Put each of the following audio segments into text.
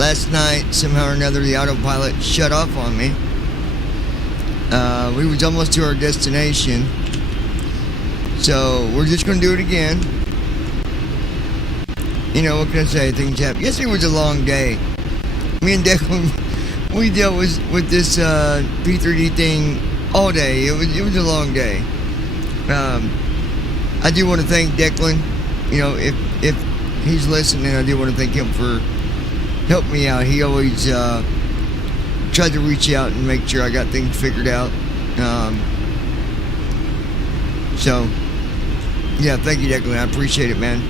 Last night, somehow or another, the autopilot shut off on me. We was almost to our destination. So, we're just going to do it again. You know, what can I say? Things happen. Yesterday was a long day. Me and Declan, we dealt with this P3D thing all day. It was a long day. I do want to thank Declan. You know, if he's listening, I do want to thank him for helping me out. He always tried to reach out and make sure I got things figured out. So, yeah, thank you, Declan. I appreciate it, man.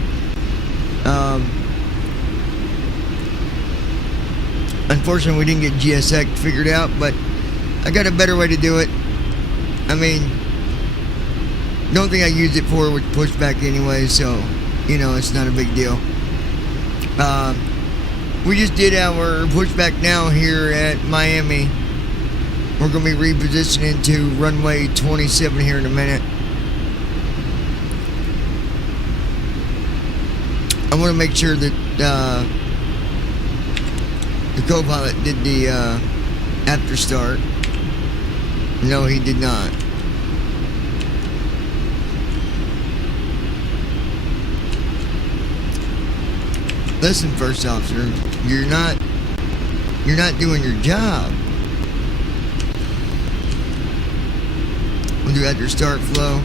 Unfortunately, we didn't get GSX figured out, but I got a better way to do it. I mean, the only thing I used it for was pushback anyway, so, you know, it's not a big deal. We just did our pushback now here at Miami. We're going to be repositioning to runway 27 here in a minute. I want to make sure that the co-pilot did the after start. No, he did not. Listen, first officer, you're not doing your job. We'll do after start flow.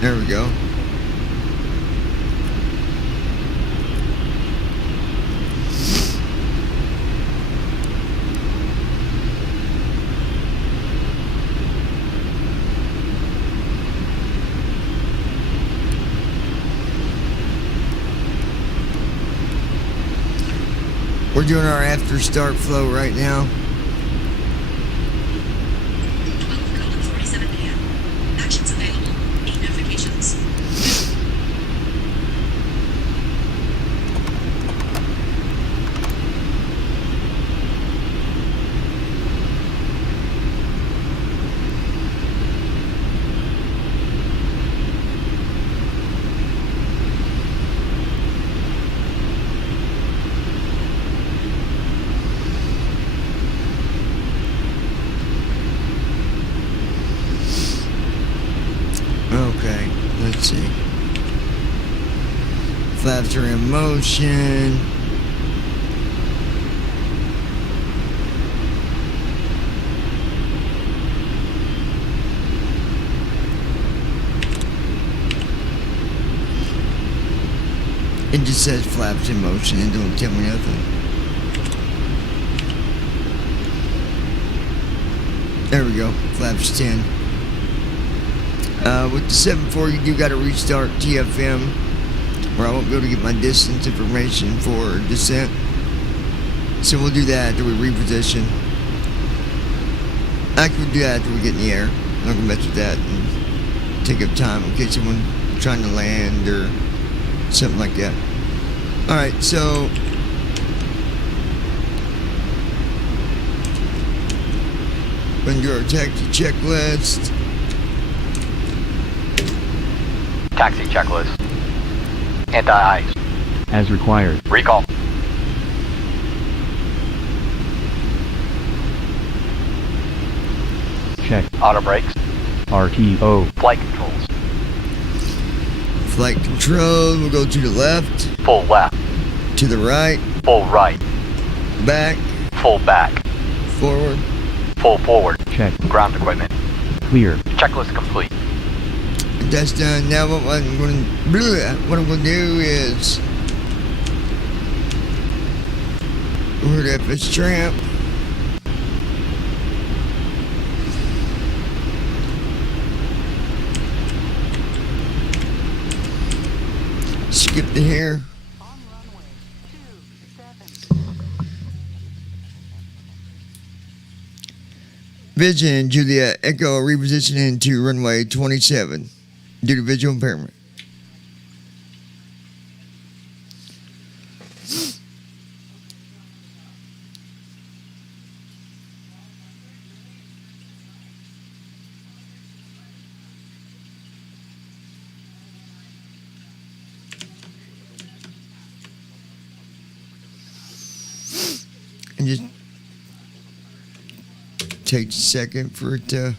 There we go. We're doing our after start flow right now. 12:47 a.m. Actions available. 8 notifications. Okay, let's see. Flaps are in motion. It just says flaps in motion and don't tell me nothing. There we go, flaps 10. With the 7.4, you do got to restart TFM, or I won't be able to get my distance information for descent. So we'll do that after we reposition. Actually, we'll do that after we get in the air. I'm not going to mess with that and take up time in case someone's trying to land or something like that. Alright, so we're going to do our taxi checklist. Taxi checklist. Anti-ice. As required. Recall. Check. Auto brakes. RTO. Flight controls. Flight control, we'll go to the left, Full left. to the right, Full right. back, Full back. forward. Full forward. Check. Ground equipment. Clear. Checklist complete. That's done. Now what I'm going to do is we're at this tramp. Skip to here. Vision, Juliet, Echo, repositioning to runway 27 due to visual impairment. takes a second for it to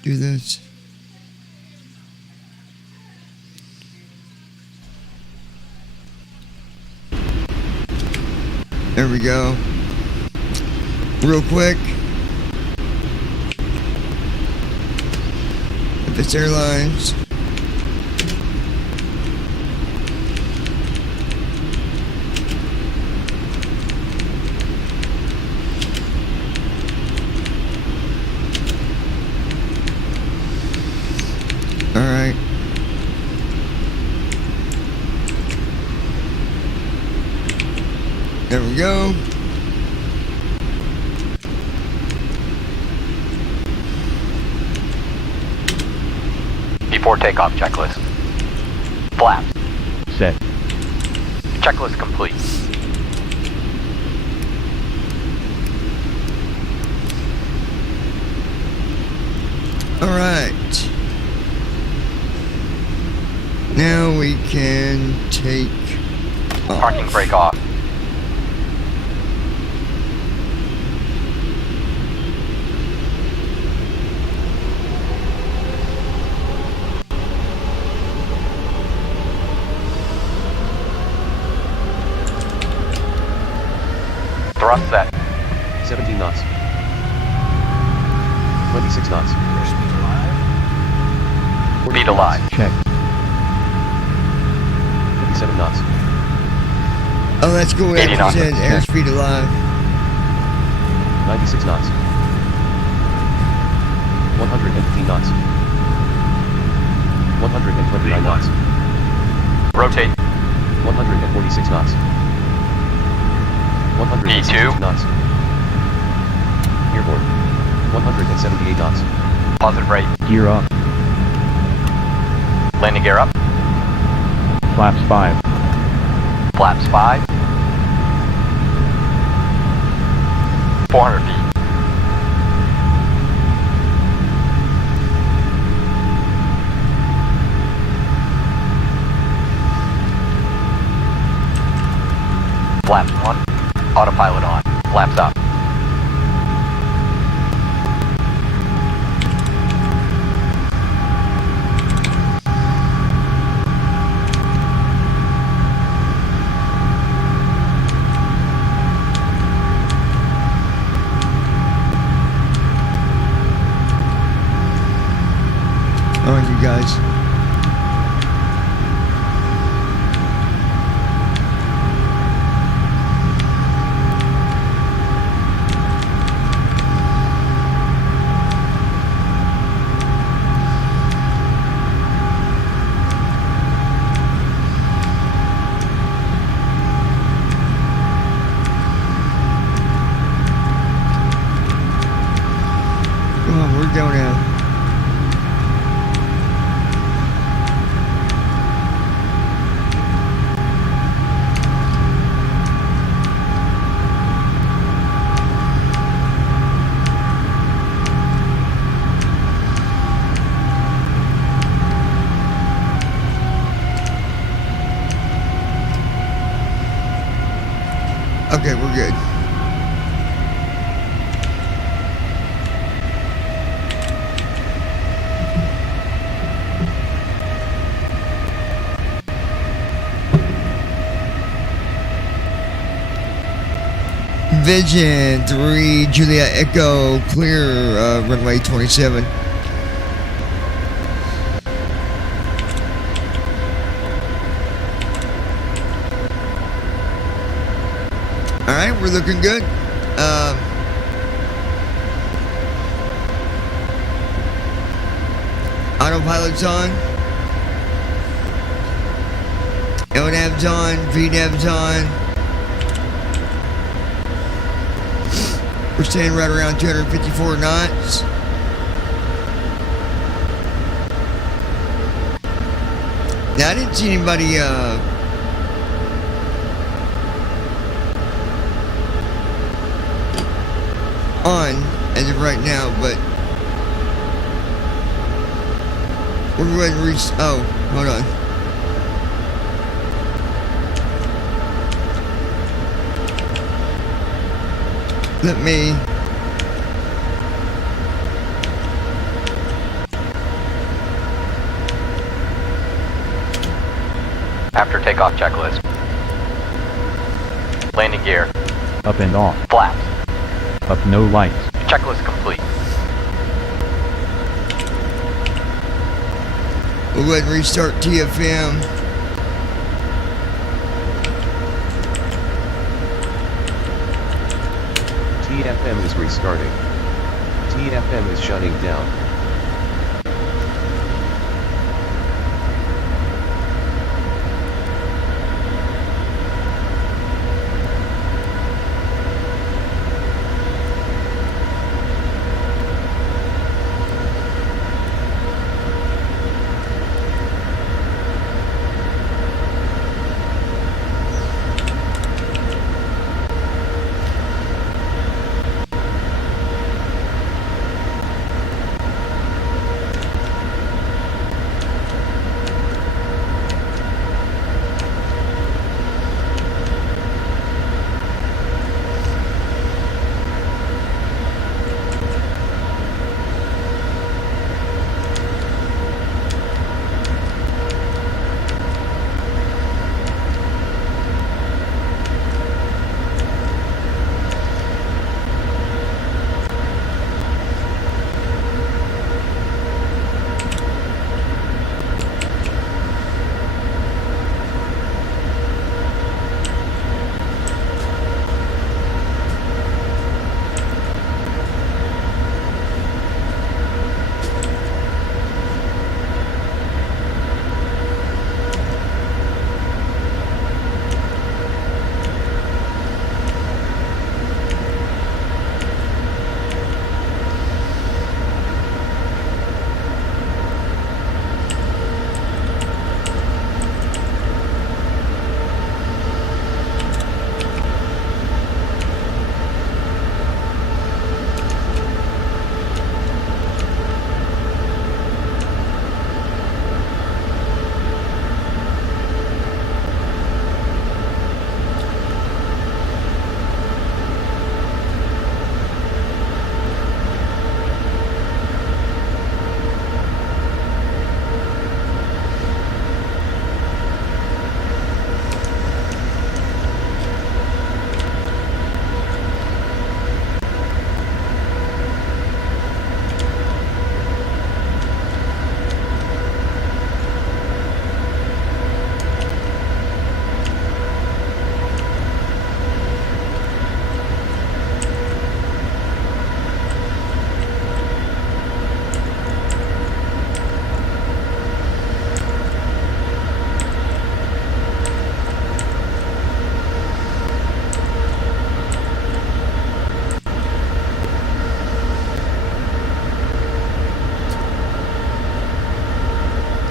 do this. There we go. Real quick. If it's airlines. All right. There we go. Before takeoff checklist. Flaps. Set. Checklist complete. All right. Now we can take off. Parking brake off. Thrust set. 17 knots. 26 knots. Speed alive. Check. 57 knots. Oh, that's cool. 80 knots. Said airspeed alive. 96 knots. 115 knots. 129 knots. Rotate. 146 knots. 162 P2. knots. Airborne. 178 knots. Positive rate. Gear up. Landing gear up. Flaps 5. Flaps 5. 400 feet. Flaps 1. Autopilot on. Flaps up. All right, you guys. Come on, we're going out. Okay, we're good. Vision 3 Juliet Echo clear runway 27. All right, we're looking good. Autopilot's on. LNAV's on. VNAV's on. We're staying right around 254 knots. Now, I didn't see anybody on as of right now, but we're going to reach. Oh, hold on. Let me. After takeoff checklist. Landing gear. Up and off. Flaps. Up no lights. Checklist complete. We'll go ahead and restart TFM. TFM is restarting. TFM is shutting down.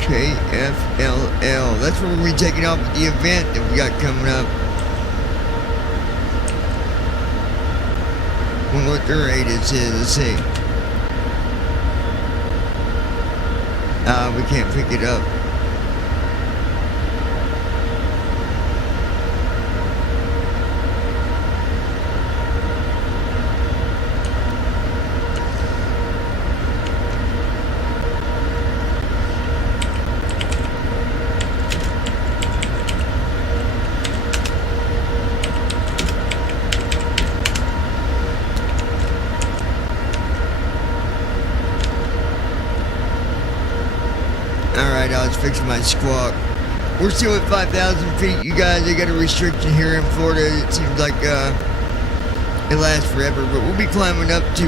KFLL. That's where we'll be taking off at the event that we got coming up. Wonder what their radius is. Let's see. We can't pick it up. Alright, I was fixing my squawk. We're still at 5,000 feet, you guys. They got a restriction here in Florida. It seems like it lasts forever, but we'll be climbing up to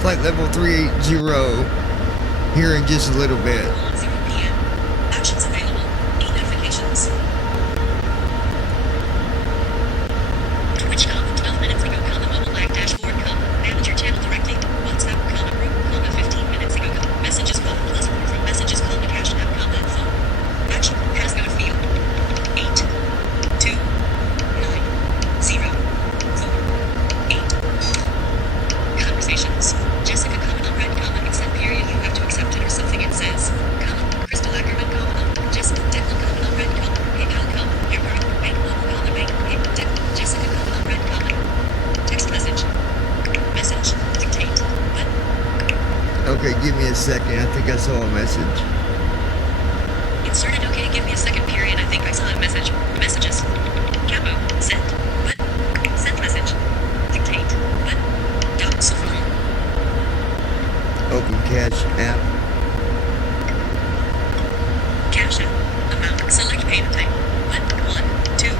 flight level 380 here in just a little bit. 0 p.m. Actions available. 8 notifications. Twitch com, 12 minutes ago, mobile lag dashboard com, manager channel directly, WhatsApp group, 15 minutes ago, messages plus 4 from messages cash app phone. Action, passcode field. 8, 2, 9, 0, 4, 8. Conversations. Jessica comment on red comment, accept period, you have to accept it or something it says. Comment second. I think I saw a message. Inserted okay, give me a second period. I think I saw a message. Messages. Capo. Send. What? Send message. Dictate. What? Dot Safari. Open Cash app. Cash app. Amount. Select payment type. What? 1, 2.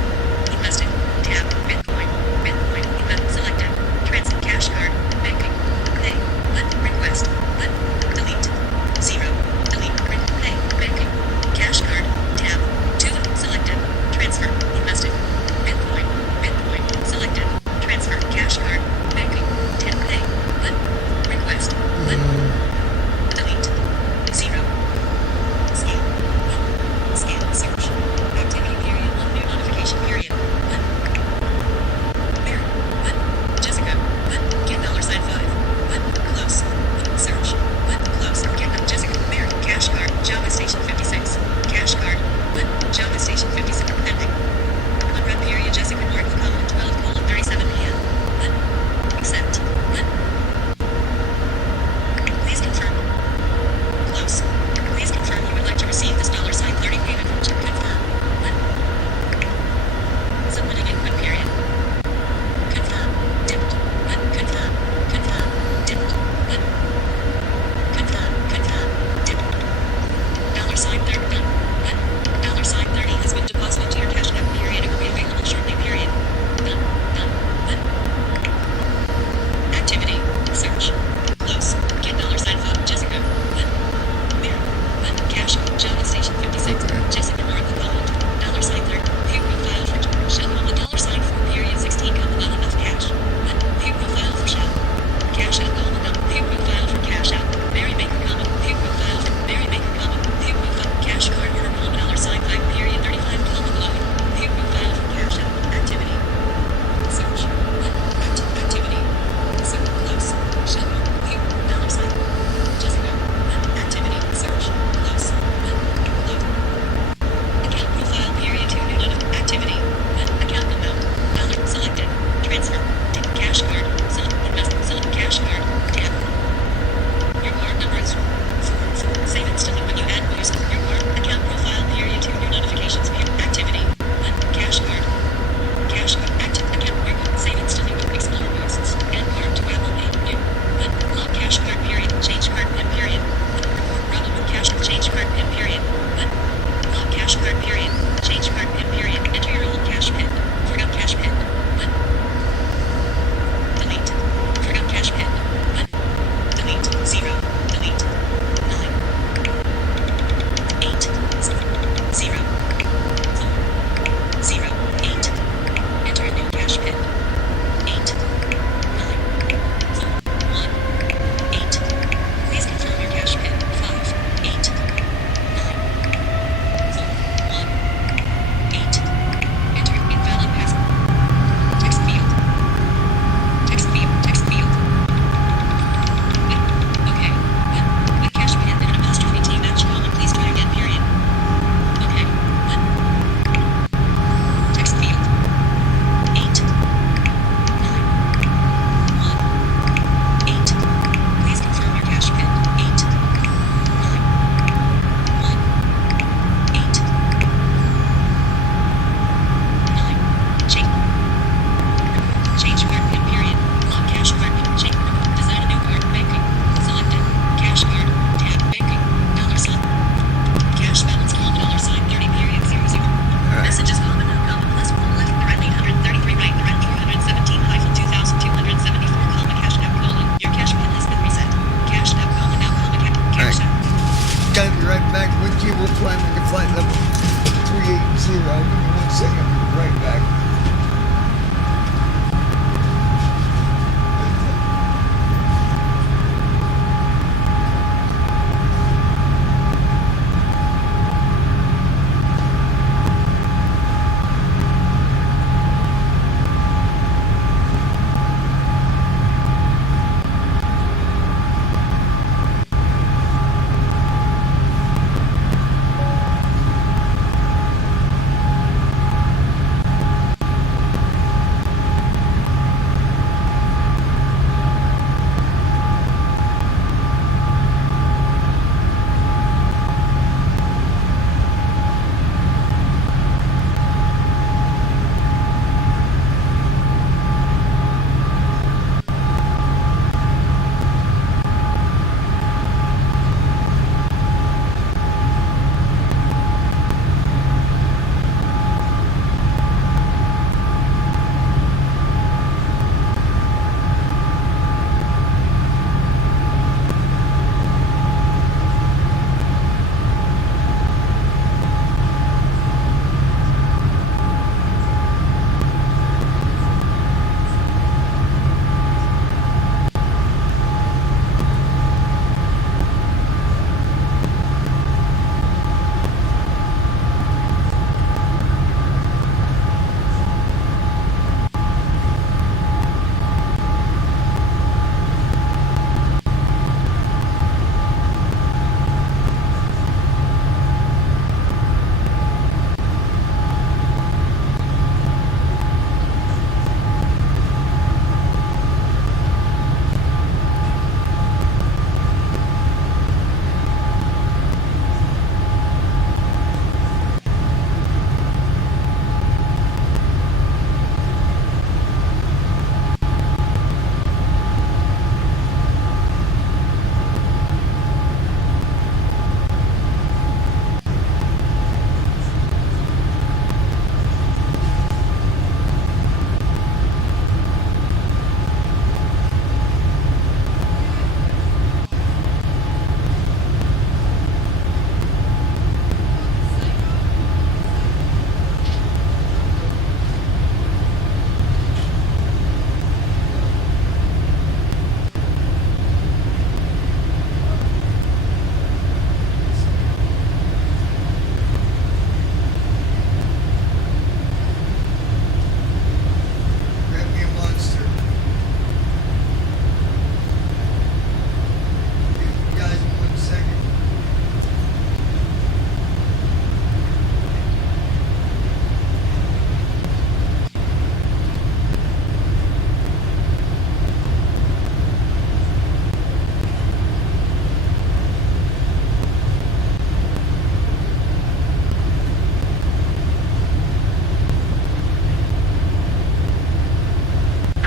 Invested. Tab. Bitcoin. Bitcoin. Invest. Selected. Transit. Cash card. Banking. Pay. What? Request. What? Delete. 0. Delete. Pay. Banking. Cash card. Tab. 2. Selected. Transfer. Invested. Bitcoin. Bitcoin. Selected. Transfer. Cash card. Banking. 10. Pay. What? Request. What? Delete. 0. Scan. What? Scan. Search. Activity period. 1 new notification period. What? Mary. What? Jessica. What? Get $5. What? Close. Search. What? Close. Get Jessica. Mary. Cash card. Java Station 56. Cash card. What? Java Station 56. Pending. Unread period. Jessica North. 12:37 p.m. What? Accept. What? Please confirm. Close. Please confirm you would like to receive this $30 payment from Chip. Confirm. What? Submitting input period. Confirm. Dipped. What? Confirm. Confirm. Dipped. What? Confirm. Confirm. Dipped. $30 done. What? $30 has been deposited to your cash app period. It will be available shortly. Period. Done. Done. What? Activity. Search. Close. Get $5. Jessica. What? Mary. What? Cash. Java Station 56. Okay. Jessica North. Poland. $30. Pay profile for Shell. $4 period 16. Not enough cash. What? Pay profile for Shell. Cash out. Pay profile for cash out. Mary Baker. Pay profile for Mary Baker. Pay profile. Cash card. Your $5 period 35. Pay profile for cash out. Activity. Search. What? Activity. So close. Shell. Pay $. Jessica. What? Activity. Search. Close. What? Load. Account profile period 2 new activity. What? Account amount. Selected. Transfer. Cash card. Select. Investment. Select cash card. Tab. Your card number is 4. Save instantly when you add use your card. Account profile period 2 new notifications. Activity. What? Cash card. Cash card. Active account record. Save instantly with Explorer posts. Add card to Apple Pay. New. What? Lock cash card period. Change card pin period. Report problem with cash. Change card pin period. What? Lock cash card period. Change card pin period. Enter your old cash pin. Forgot cash pin. What? Delete. Forgot cash pin. What? Delete. 0. Delete. 9. 8. 0. 4. 0. 8. Enter a new cash pin. 8. 9. 4. 1. 8. Please confirm your cash pin. 5. 8. 9. 4. 1. 8. Enter invalid password. Text field. Text field. Text field. Okay. What? With cash pin and an apostrophe T match colon. Please try again. Period. Okay. What? Text field. 8. 9. 1. 8. Please confirm your cash pin. 8. 9. 1. 8. 9. Change card pin period. Lock cash card pin. Change. Design a new card. Banking. Selected. Cash card. Tab. Banking. $. Cash balance column $30 period 00. Messages column plus 1 left thread 833 right thread 417 hyphen 2274 comma cash app colon. Your cash pin has been reset. Cash app colon now comma cash app. Gotta be right back with you. We're climbing to flight level 380. Give me 1 second. I'll be right back.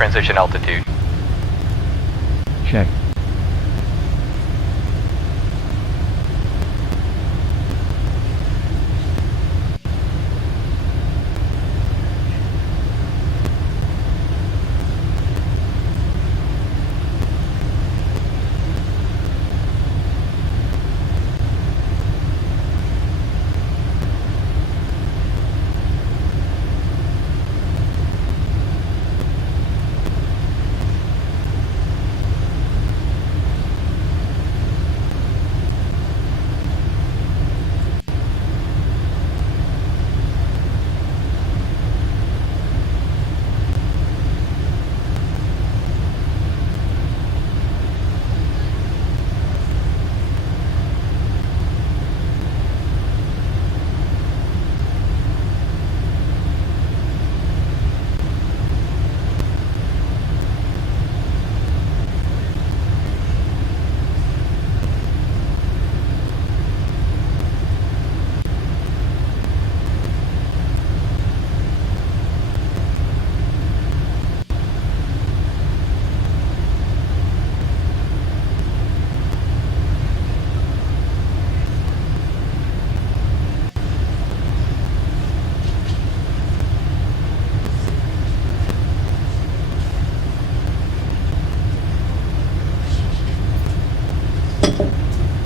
transition altitude. Check.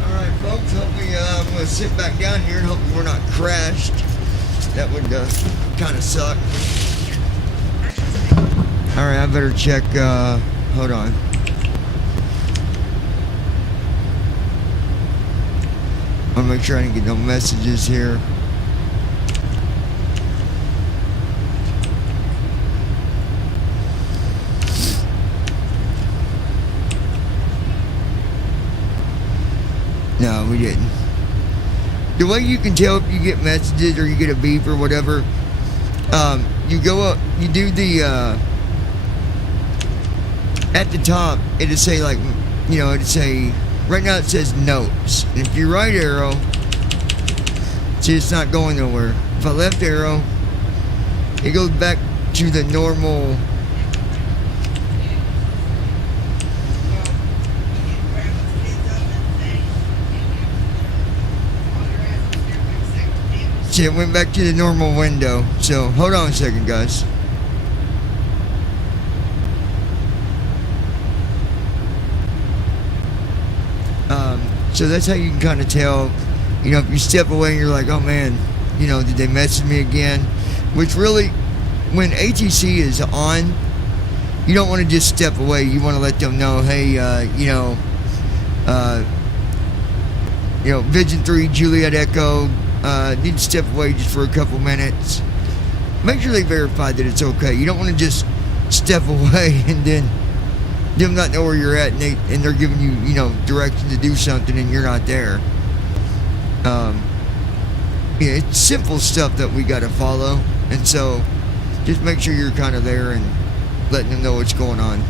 Alright, folks, hopefully I'm going to sit back down here and hopefully we're not crashed. That would kind of suck. Alright, I better check, hold on. I want to make sure I didn't get no messages here. No, we didn't. The way you can tell if you get messages or you get a beep or whatever, you go up, you do the, at the top, it'll say like, you know, it'll say, right now it says notes. And if you right arrow, see it's not going nowhere. If I left arrow, it goes back to the normal. See, it went back to the normal window. So, hold on a second, guys. So that's how you can kind of tell, you know, if you step away and you're like, oh man, you know, did they message me again? Which really, when ATC is on, you don't want to just step away. You want to let them know, hey, Vision 3, Juliet Echo, need to step away just for a couple minutes. Make sure they verify that it's okay. You don't want to just step away and then them not know where you're at, and they're giving you, you know, direction to do something and you're not there. Yeah, it's simple stuff that we got to follow, and so just make sure you're kind of there and letting them know what's going on.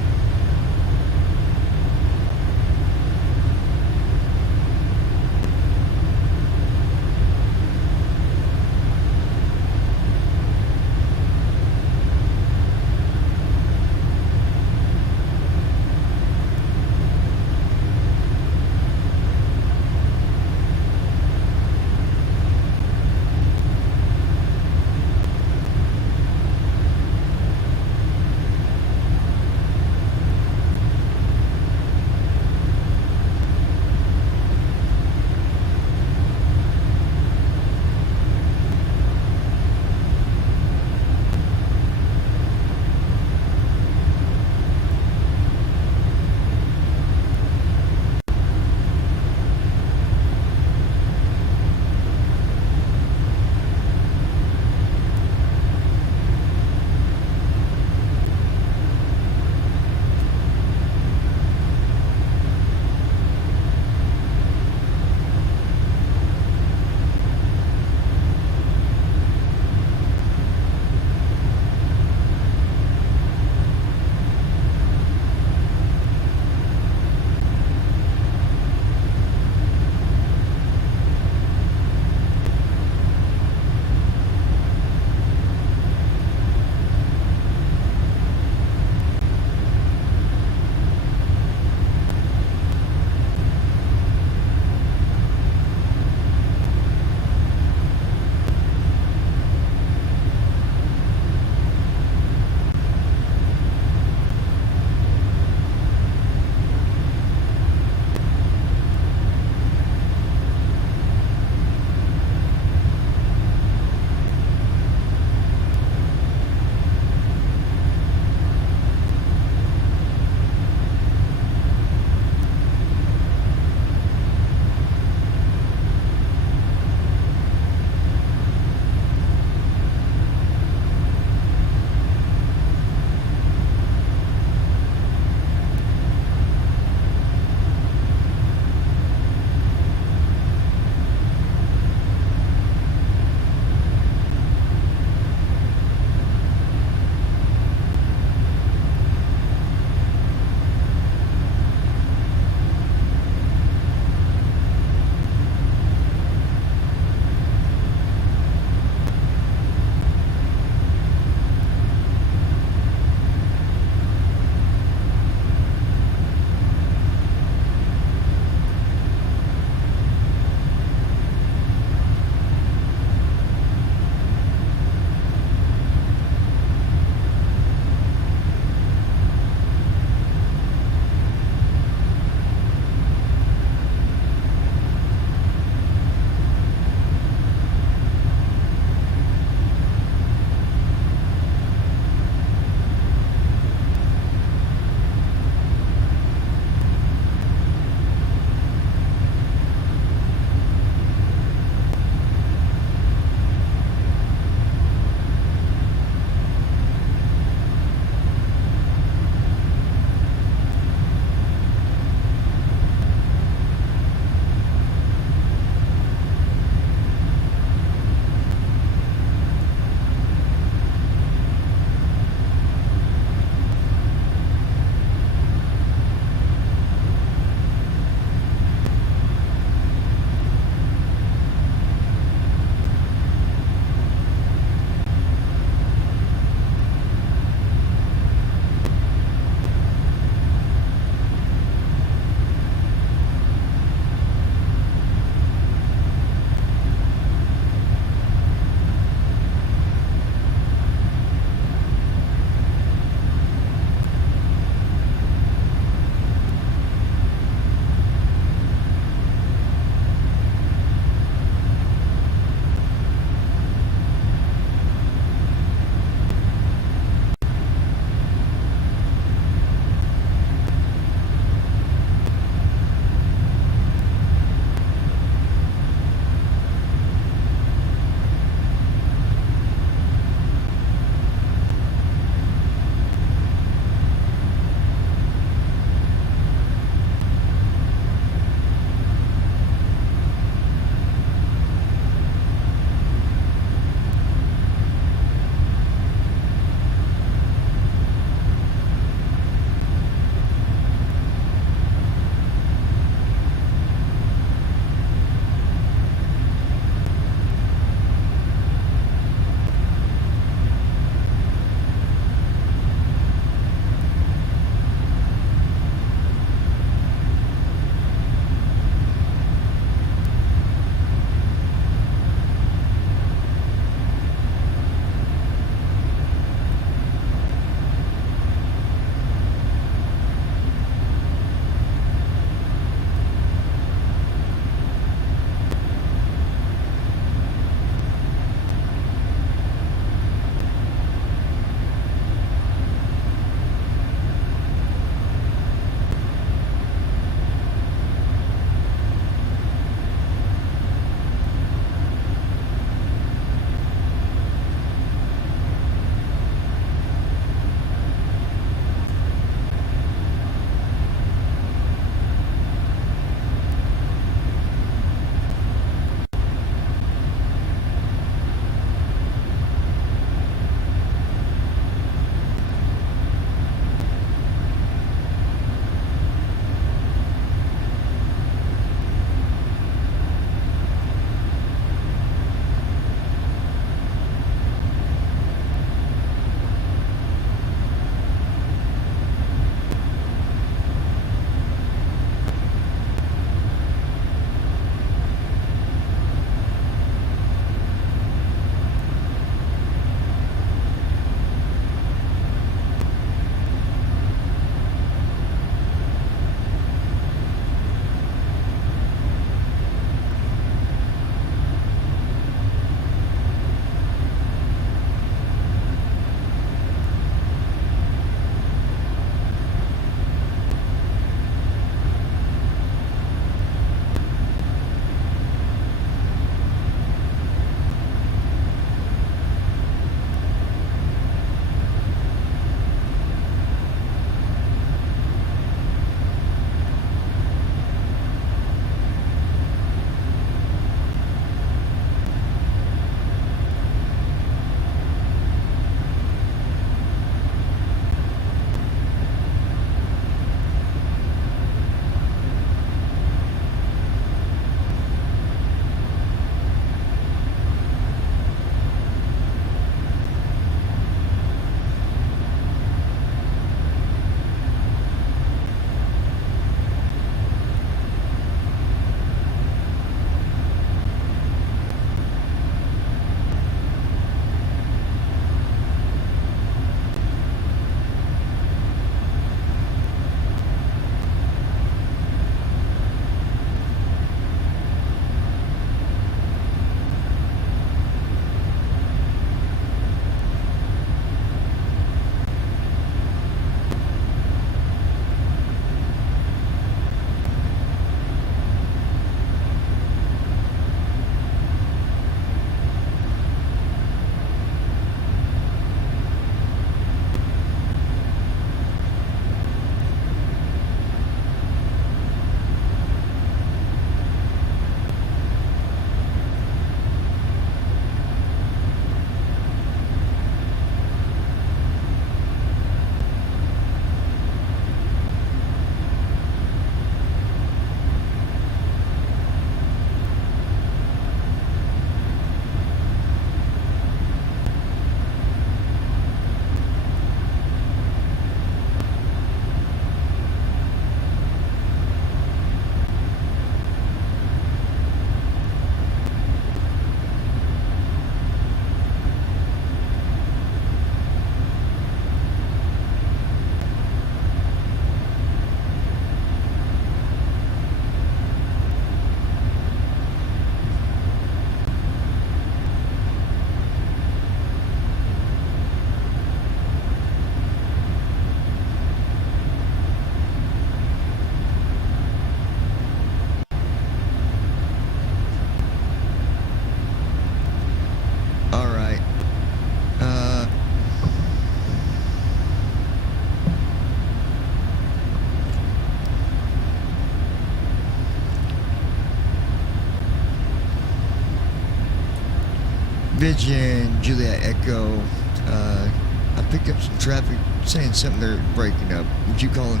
Vision, Juliet Echo. I picked up some traffic saying something they're breaking up. Would you call him?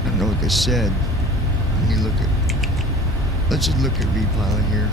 I don't know what they said. Let me look at. Let's just look at V-Pilot here.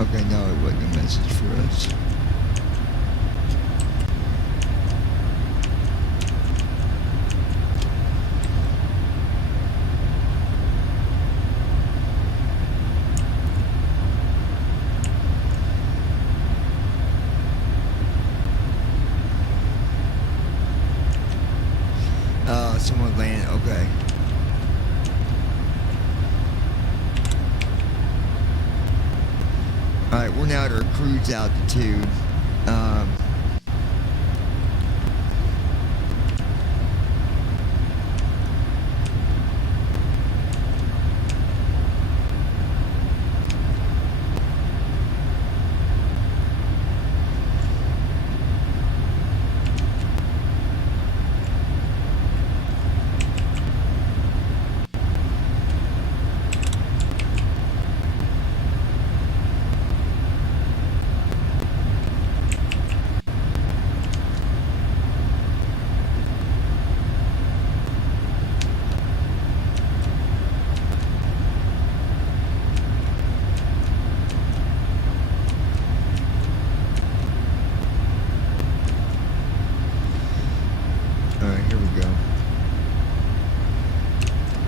Okay, no, it wasn't a message for us. Someone landed, okay. Alright, we're now at our cruise altitude. Alright, here we go.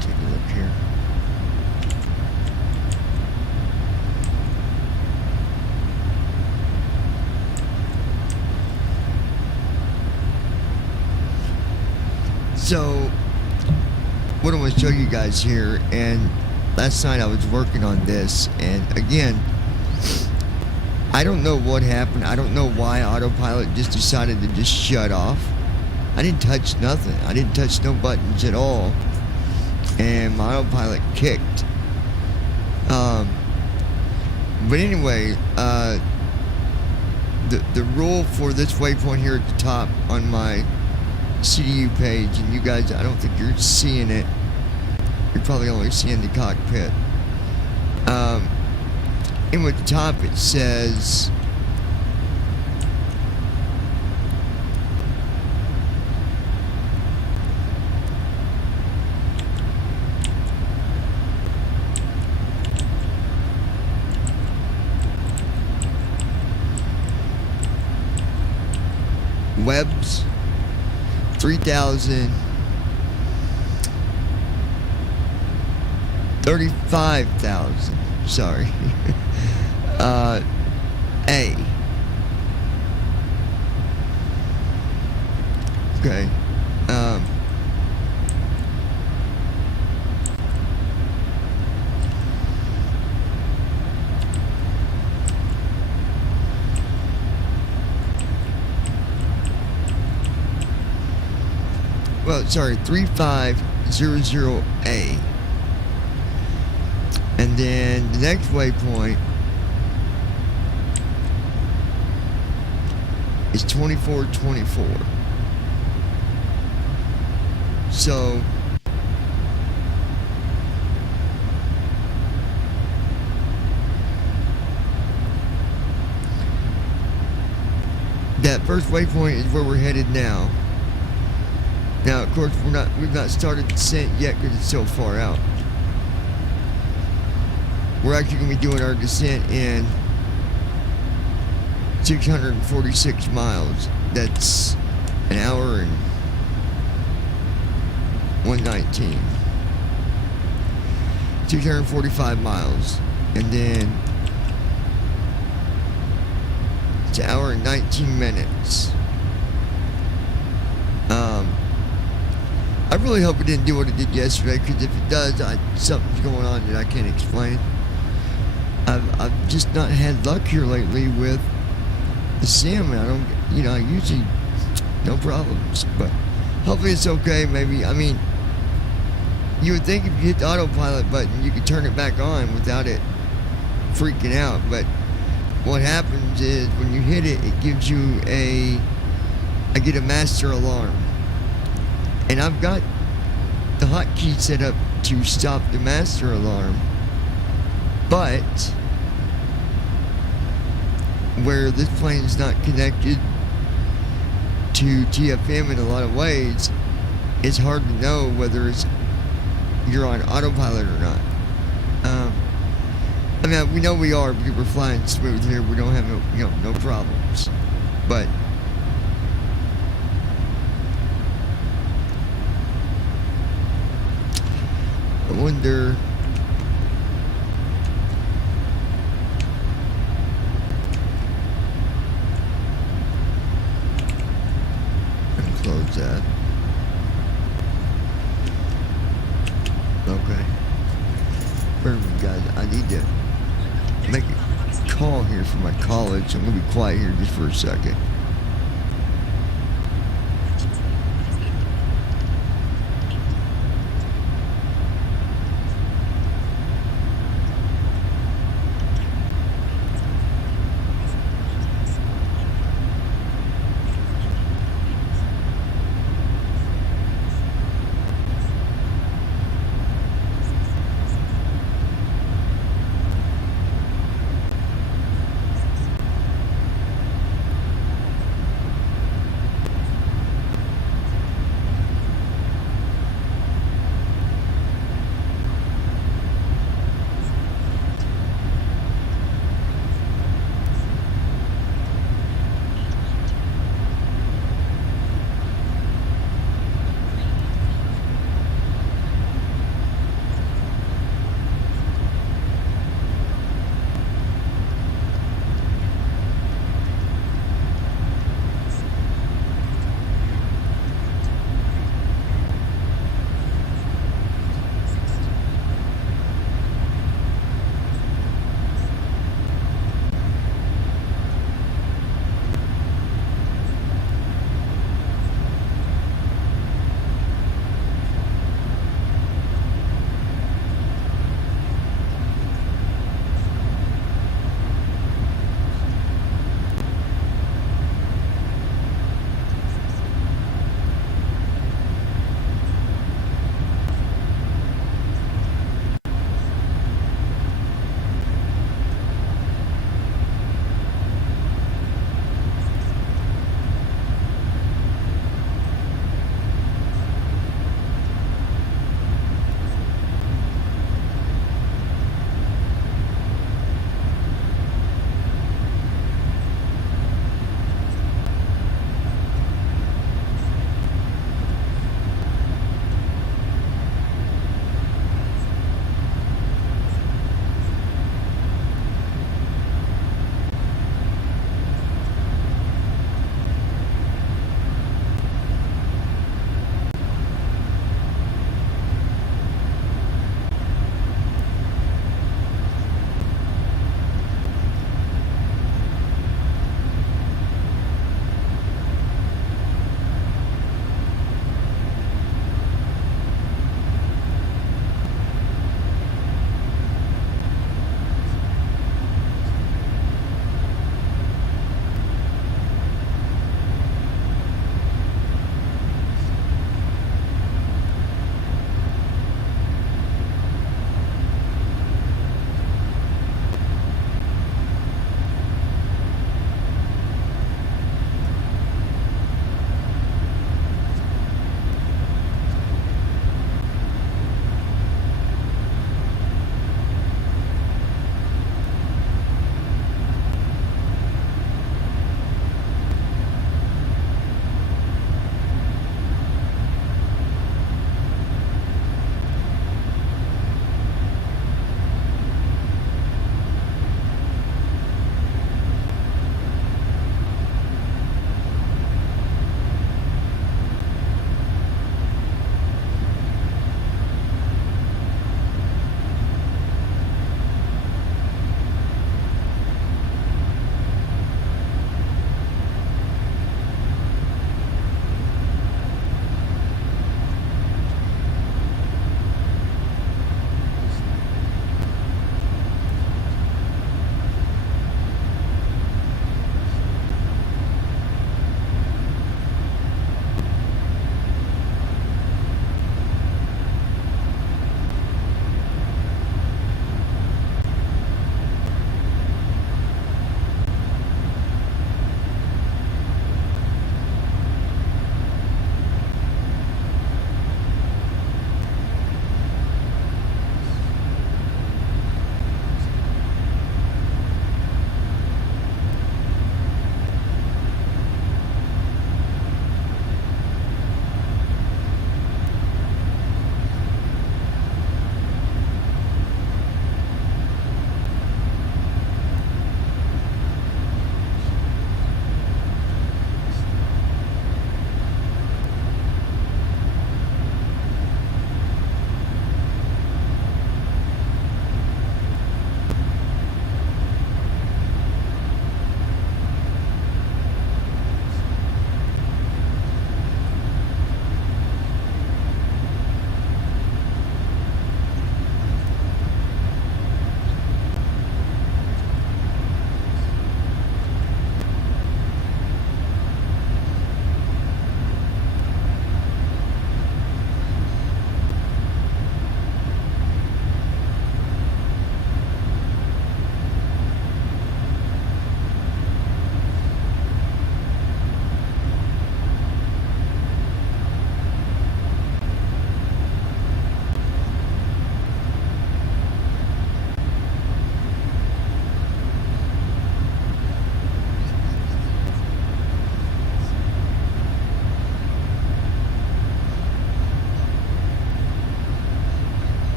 Take a look here. So, what I want to show you guys here, and last night I was working on this, and again, I don't know what happened. I don't know why autopilot just decided to just shut off. I didn't touch nothing. I didn't touch no buttons at all. And my autopilot kicked. But anyway, the rule for this waypoint here at the top on my CDU page, and you guys, I don't think you're seeing it. You're probably only seeing the cockpit. And at the top it says Webs 3,000 35,000, sorry. A. Okay. Well, sorry, 3500A. And then the next waypoint is 2424. So that first waypoint is where we're headed now. Now, of course, we've not started descent yet because it's so far out. We're actually going to be doing our descent in 646 miles. That's an hour and 119. 645 miles. And then it's an hour and 19 minutes. I really hope it didn't do what it did yesterday, because if it does, something's going on that I can't explain. I've just not had luck here lately with the sim. I don't, I usually no problems, but hopefully it's okay. Maybe, I mean, you would think if you hit the autopilot button, you could turn it back on without it freaking out. But what happens is when you hit it, it gives you I get a master alarm. And I've got the hotkey set up to stop the master alarm. But where this plane's not connected to TFM in a lot of ways, it's hard to know whether you're on autopilot or not. I mean, we know we are because we're flying smooth here. We don't have no problems. But I wonder. Close that. Okay. Perfect, guys. I need to make a call here for my college. I'm gonna be quiet here just for a second.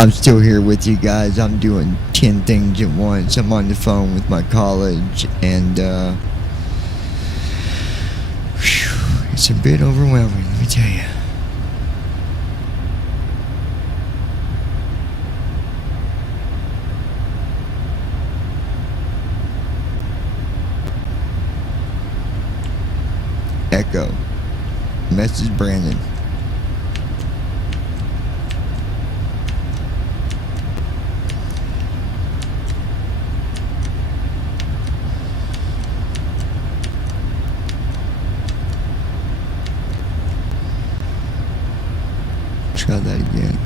I'm still here with you guys. I'm doing 10 things at once. I'm on the phone with my college, and it's a bit overwhelming, let me tell you. Echo. Message Brandon. Try that again.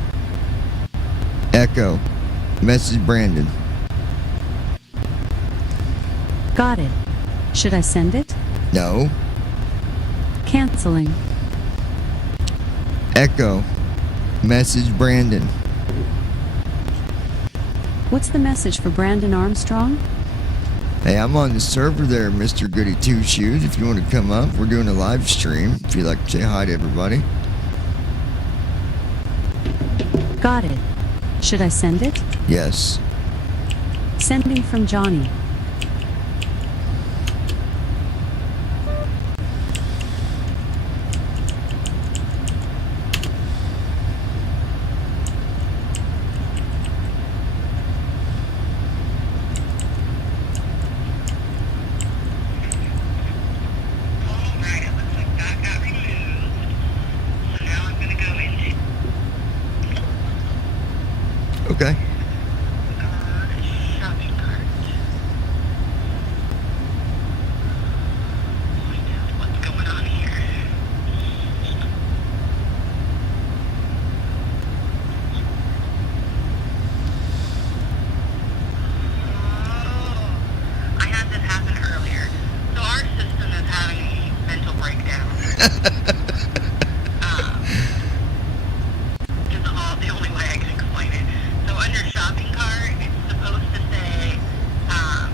Echo. Message Brandon. Got it. Should I send it? No. Canceling. Echo. Message Brandon. What's the message for Brandon Armstrong? Hey, I'm on the server there, Mr. Goody Two Shoes. If you want to come up, we're doing a live stream. If you'd like to say hi to everybody. Got it. Should I send it? Yes. Sending from Johnny. Alright, it looks like that got removed. So now I'm gonna go into Okay. shopping cart. Find out what's going on here. Oh, I had this happen earlier. So our system is having a mental breakdown. Is all the only way I can explain it. So under shopping cart, it's supposed to say that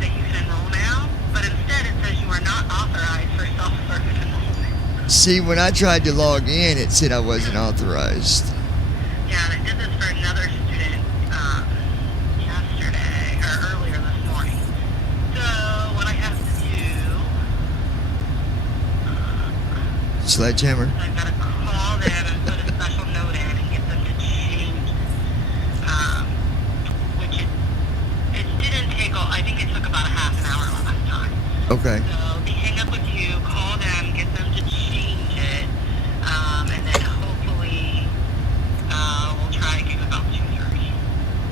you can enroll now, but instead it says you are not authorized for self-service enrollment. See, when I tried to log in, it said I wasn't authorized. Yeah, and it did this for another student yesterday, or earlier this morning. So what I have to do, Sledgehammer. I've got to call them and put a special note in and get them to change, which it didn't take all, I think it took about a half an hour last time. Okay. So they hang up with you, call them, get them to change it, and then hopefully we'll try again about 2:30.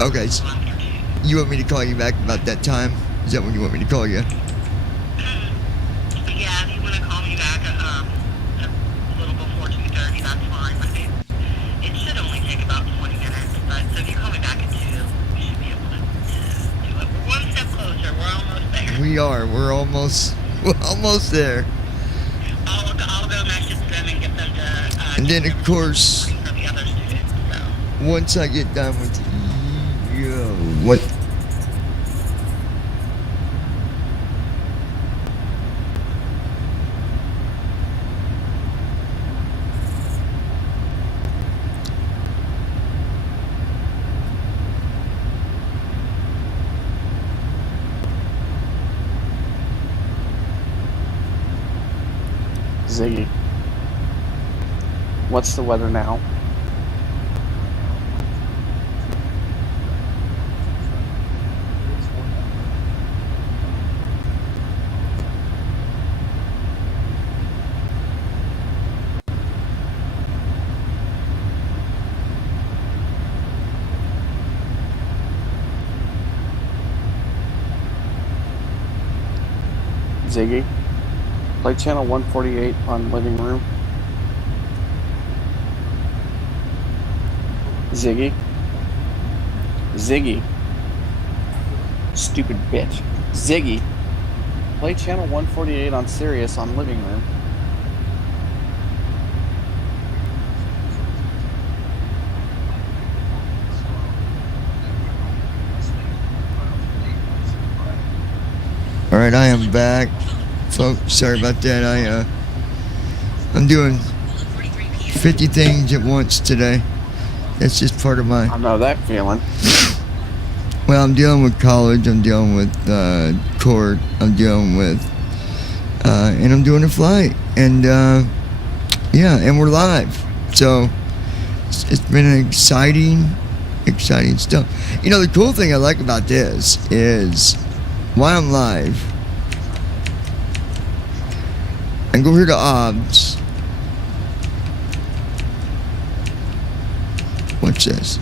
Okay. So after 2. You want me to call you back about that time? Is that when you want me to call you? Yeah, if you want to call me back a little before 2:30, that's fine. But it should only take about 20 minutes. But so if you call me back at 2, we should be able to do it. We're one step closer. We're almost there. We are. We're almost there. I'll go message them and get them to. And then, get of them course, to for the other students. So. once I get done with you, what? Ziggy. What's the weather now? Ziggy. Play channel 148 on living room. Ziggy. Ziggy. Stupid bitch. Ziggy. Play channel 148 on Sirius on living room. All right, I am back, folks. Sorry about that. I'm doing 50 things at once today. That's just part of my. I know that feeling. Well, I'm dealing with college. I'm dealing with court. I'm dealing with, and I'm doing a flight. And yeah, and we're live. So it's been an exciting stuff. You know, the cool thing I like about this is while I'm live, I can go here to OBS. Watch this.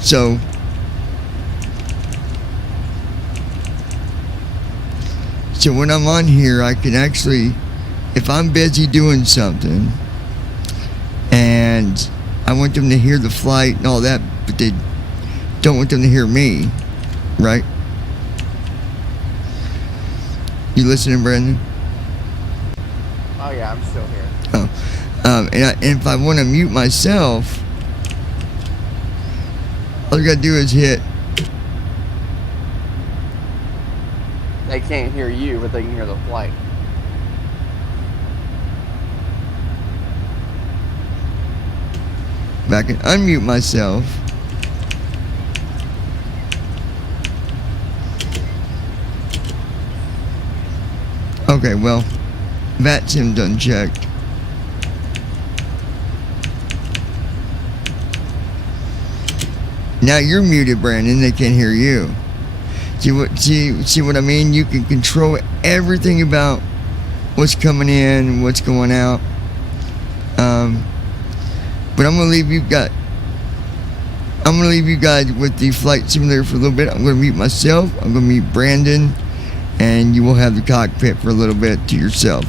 So when I'm on here, I can actually, if I'm busy doing something and I want them to hear the flight and all that, but they don't want them to hear me, right? You listening, Brandon? Oh yeah, I'm still here. Oh, and if I want to mute myself, all you gotta do is hit. They can't hear you, but they can hear the flight. Back and unmute myself. Okay, well, that's him done checked. Now you're muted, Brandon. They can't hear you. See what I mean? You can control everything about what's coming in, what's going out. But I'm gonna leave you guys with the flight simulator for a little bit. I'm gonna mute myself. I'm gonna mute Brandon, and you will have the cockpit for a little bit to yourself.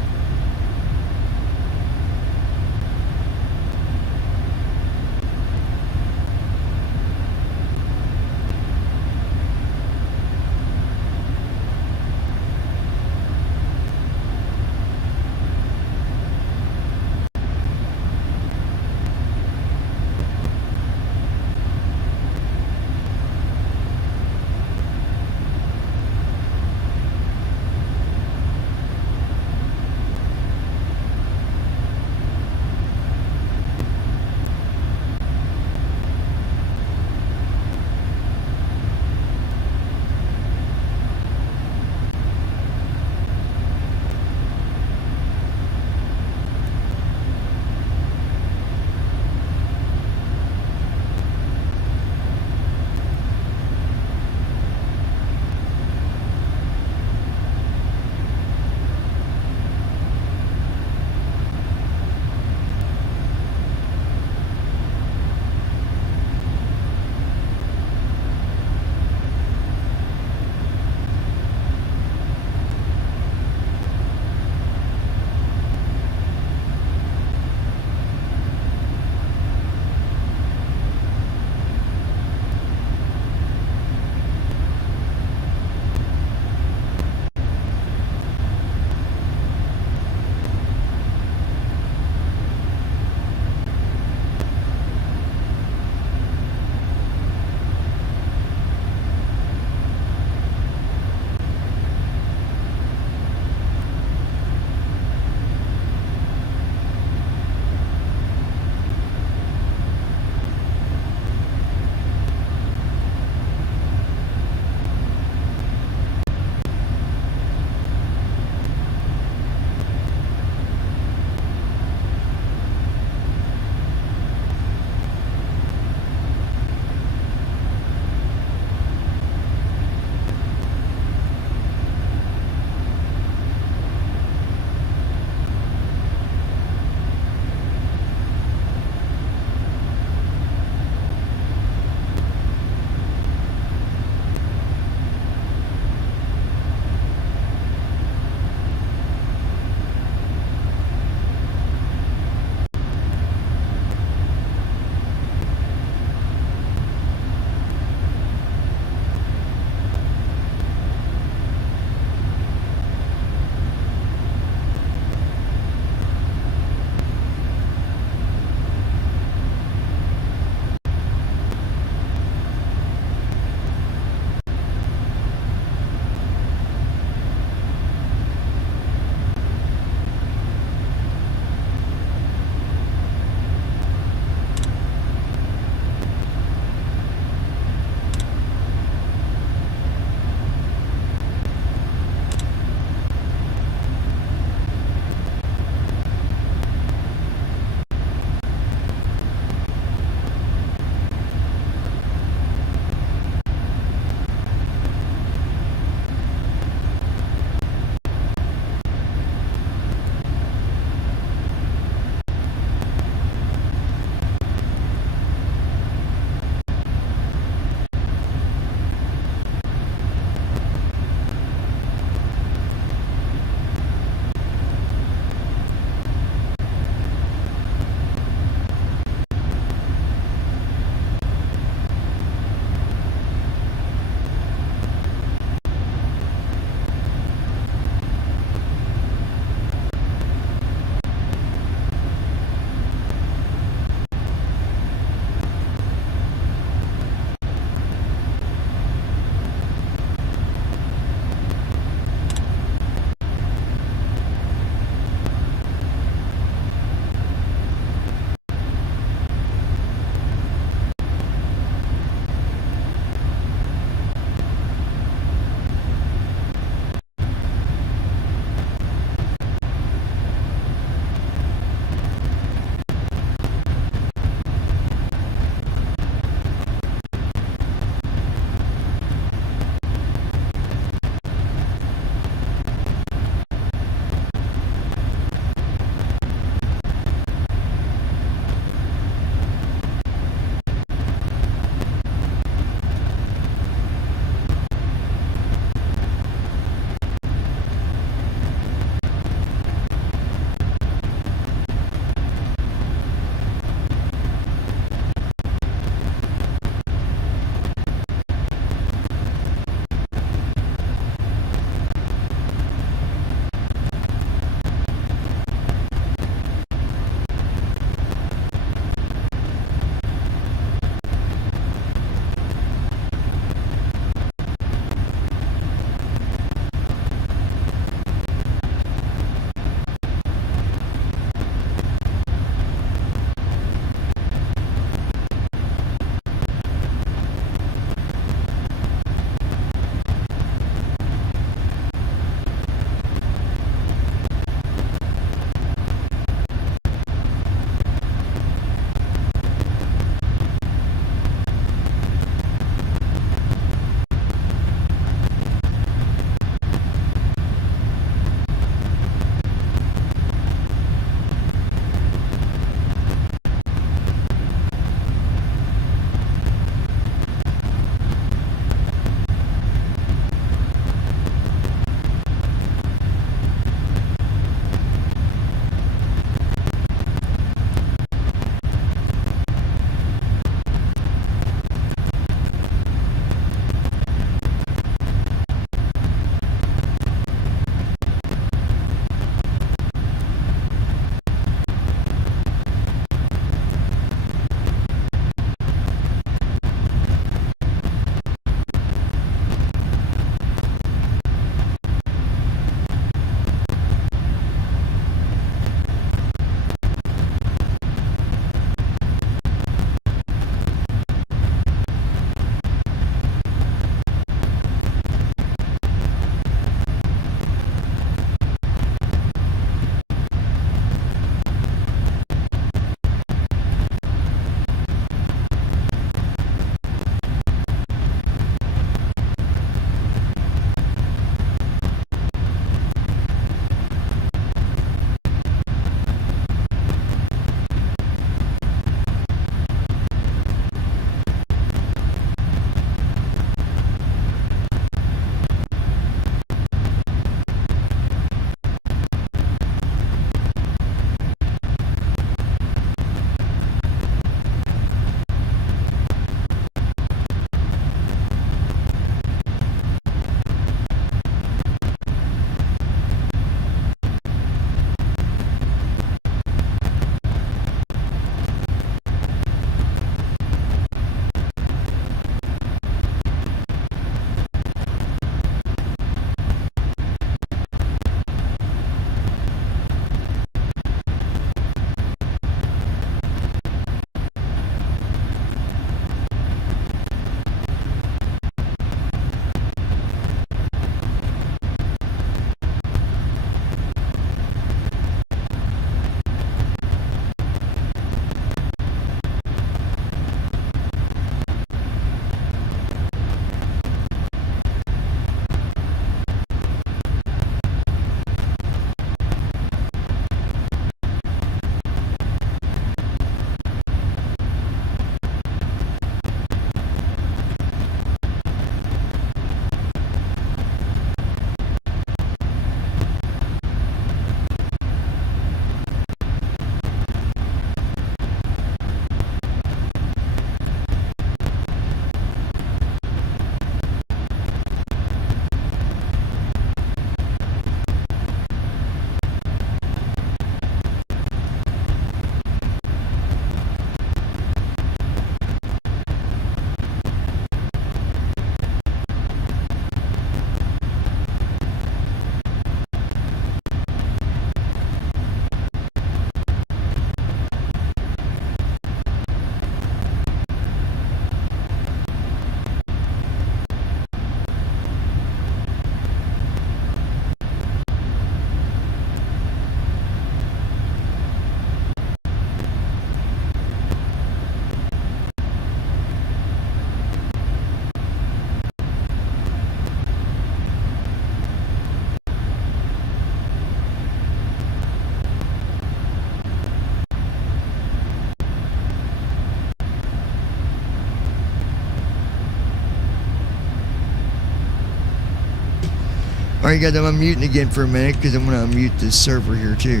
Alright guys, I'm unmuting again for a minute because I'm going to unmute this server here too.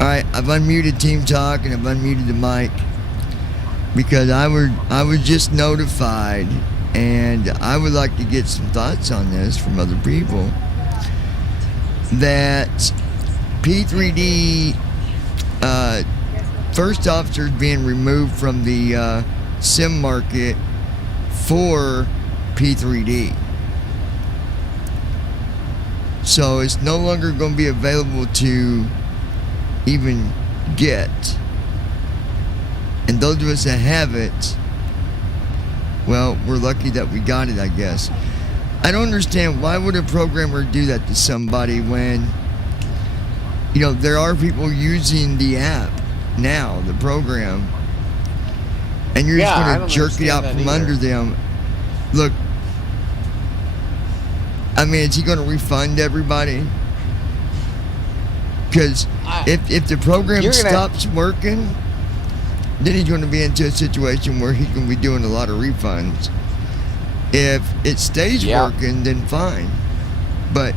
Alright, I've unmuted Team Talk and I've unmuted the mic because I was just notified, and I would like to get some thoughts on this from other people, that P3D first officer is being removed from the sim market for P3D. So it's no longer going to be available to even get. And those of us that have it, well, we're lucky that we got it, I guess. I don't understand, why would a programmer do that to somebody when, you know, there are people using the app now, the program, and you're just going to jerk it out from under them. Look, I mean, is he going to refund everybody? Because if the program stops working, then he's going to be into a situation where he can be doing a lot of refunds. If it stays working, then fine. But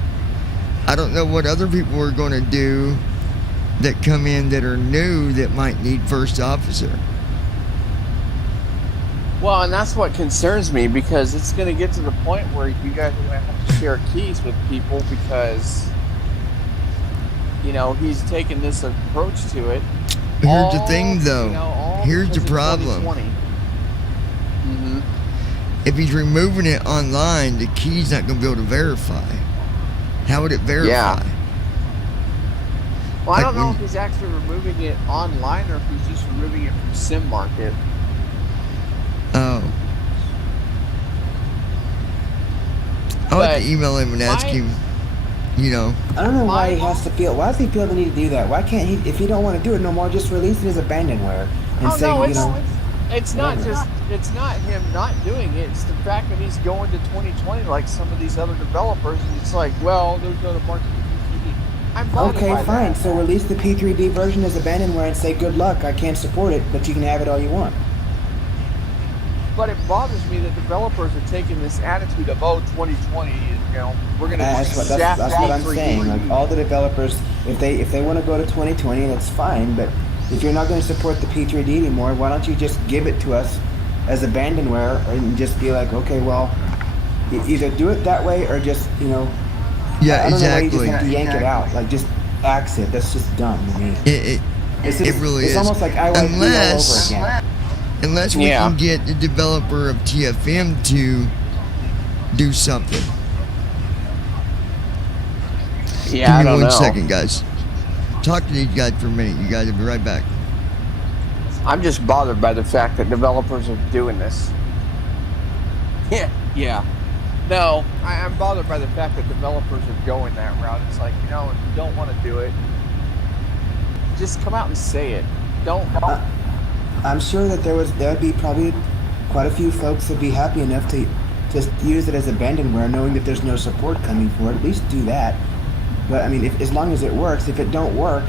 I don't know what other people are going to do that come in that are new that might need first officer. Well, and that's what concerns me, because it's going to get to the point where you guys are going to have to share keys with people because, you know, he's taken this approach to it. Here's the thing, though. Here's the problem. Mm-hmm. If he's removing it online, the key's not going to be able to verify. How would it verify? Yeah. Well, Like I don't know if he's actually removing it online or if he's just removing it from Sim Market. Oh. I'll have to email him and ask him, you know. I don't know why he has to feel. Why does he feel the need to do that? Why can't he, if he don't want to do it no more, just release it as abandonware and say, you know. It's not just, it's not him not doing it. It's the fact that he's going to 2020 like some of these other developers, and it's like, well, there's no market for P3D. I'm bothered Okay, by fine. that. So release the P3D version as abandonware and say, good luck, I can't support it, but you can have it all you want. But it bothers me that developers are taking this attitude of, oh, 2020, you know, we're going to That's what I'm saying. Like, all the developers, if they want to go to 2020, that's fine. But if you're not going to support the P3D anymore, why don't you just give it to us as abandonware and just be like, okay, well, either do it that way or just, you know. Yeah, I don't know why you exactly. just have to yank it out. Like, just axe it. That's just dumb to me. It really is. It's almost like IYP all over again. Unless we can get the developer of TFM to do something. Yeah, Give me 1 second, guys. Talk to these guys for a minute. You guys will be right back. I'm just bothered by the fact that developers are doing this. Yeah. No, I'm bothered by the fact that developers are going that route. It's like, you know, if you don't want to do it, just come out and say it. Don't. I'm sure that there'd be probably quite a few folks that'd be happy enough to just use it as abandonware, knowing that there's no support coming for it. At least do that. But I mean, as long as it works. If it don't work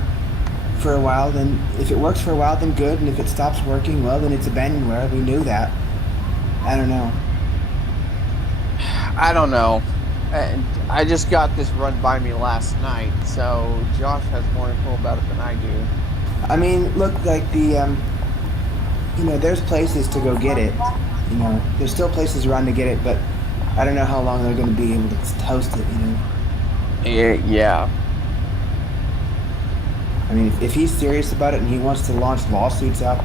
for a while, then if it works for a while, then good. And if it stops working, well, then it's abandonware. We knew that. I don't know. I just got this run by me last night, so Josh has more info about it than I do. I mean, look, like the you know, there's places to go get it. You know, there's still places around to get it, but I don't know how long they're going to be able to host it, you know. Yeah. I mean, if he's serious about it and he wants to launch lawsuits out,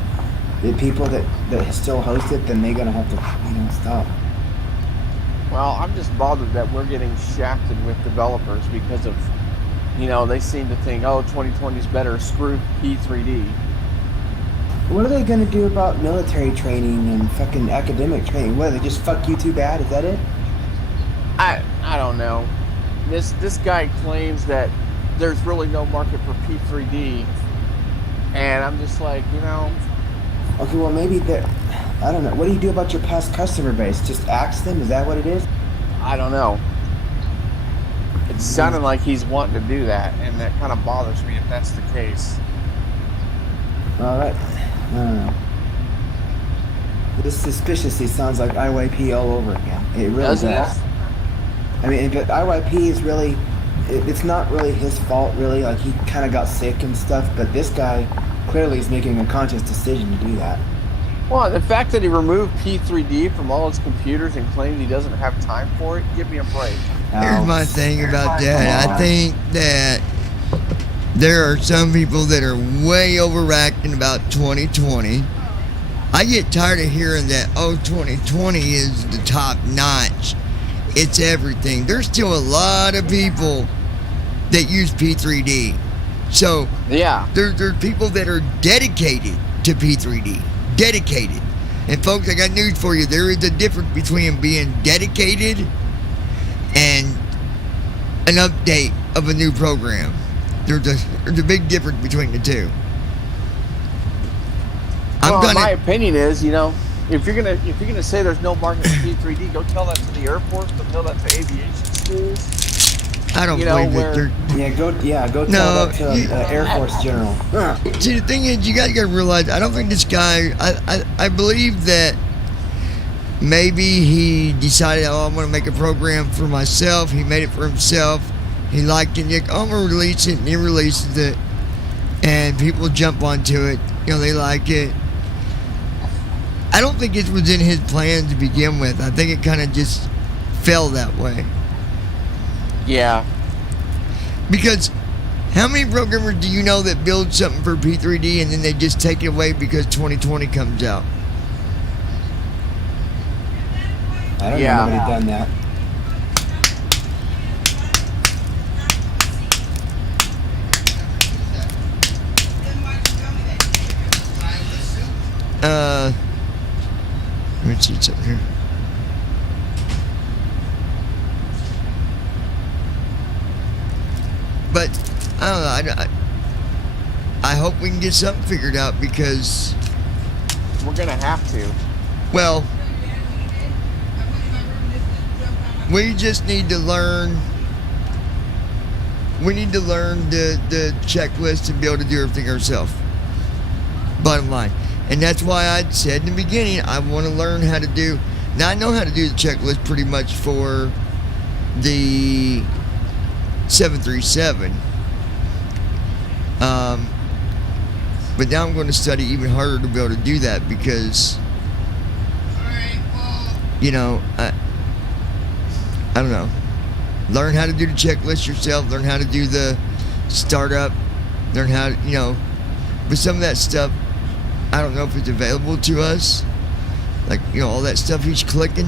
the people that still host it, then they're going to have to, you know, stop. Well, I'm just bothered that we're getting shafted with developers because of, you know, they seem to think, oh, 2020 is better, screw P3D. What are they going to do about military training and fucking academic training? What, they just fuck you too bad? Is that it? I don't know. This guy claims that there's really no market for P3D, and I'm just like, you know. Okay, well maybe I don't know. What do you do about your past customer base? Just axe them? Is that what it is? I don't know. sounding like he's wanting to do that, and that kind of bothers me if that's the case. All right. I don't know. This suspiciously sounds like IYP all over again. It really Doesn't does. it? I mean, but IYP is really, it's not really his fault, really. Like, he kind of got sick and stuff, but this guy clearly is making a conscious decision to do that. Well, the fact that he removed P3D from all his computers and claimed he doesn't have time for it, give me a break. Here's my thing about that. I think that there are some people that are way overacting about 2020. I get tired of hearing that, 2020 is the top notch. It's everything. There's still a lot of people that use P3D. So, Yeah. there's people that are dedicated to P3D. Dedicated. And folks, I got news for you. There is a difference between being dedicated and an update of a new program. There's a big difference between the two. My opinion is, if you're gonna say there's no market for P3D, go tell that to the Air Force. Go tell that to aviation schools. I don't believe that they're. Go tell that to Air Force General. See, the thing is, you guys got to realize, I don't think this guy. I believe that maybe he decided, I'm going to make a program for myself. He made it for himself. He liked it. I'm going to release it, and he releases it, and people jump onto it. They like it. I don't think it was in his plan to begin with. I think it kind of just fell that way. Yeah. Because how many programmers do you know that build something for P3D and then they just take it away because 2020 comes out? I don't know nobody done that. Let me see something here. But I don't know. I hope we can get something figured out because We're gonna have to. Well, we just need to learn. We need to learn the checklist and be able to do everything ourselves. Bottom line. And that's why I said in the beginning, I want to learn how to do. Now, I know how to do the checklist pretty much for the 737. But now I'm going to study even harder to be able to do that because, I don't know. Learn how to do the checklist yourself. Learn how to do the startup. Learn how to, but some of that stuff, I don't know if it's available to us. Like, all that stuff he's clicking.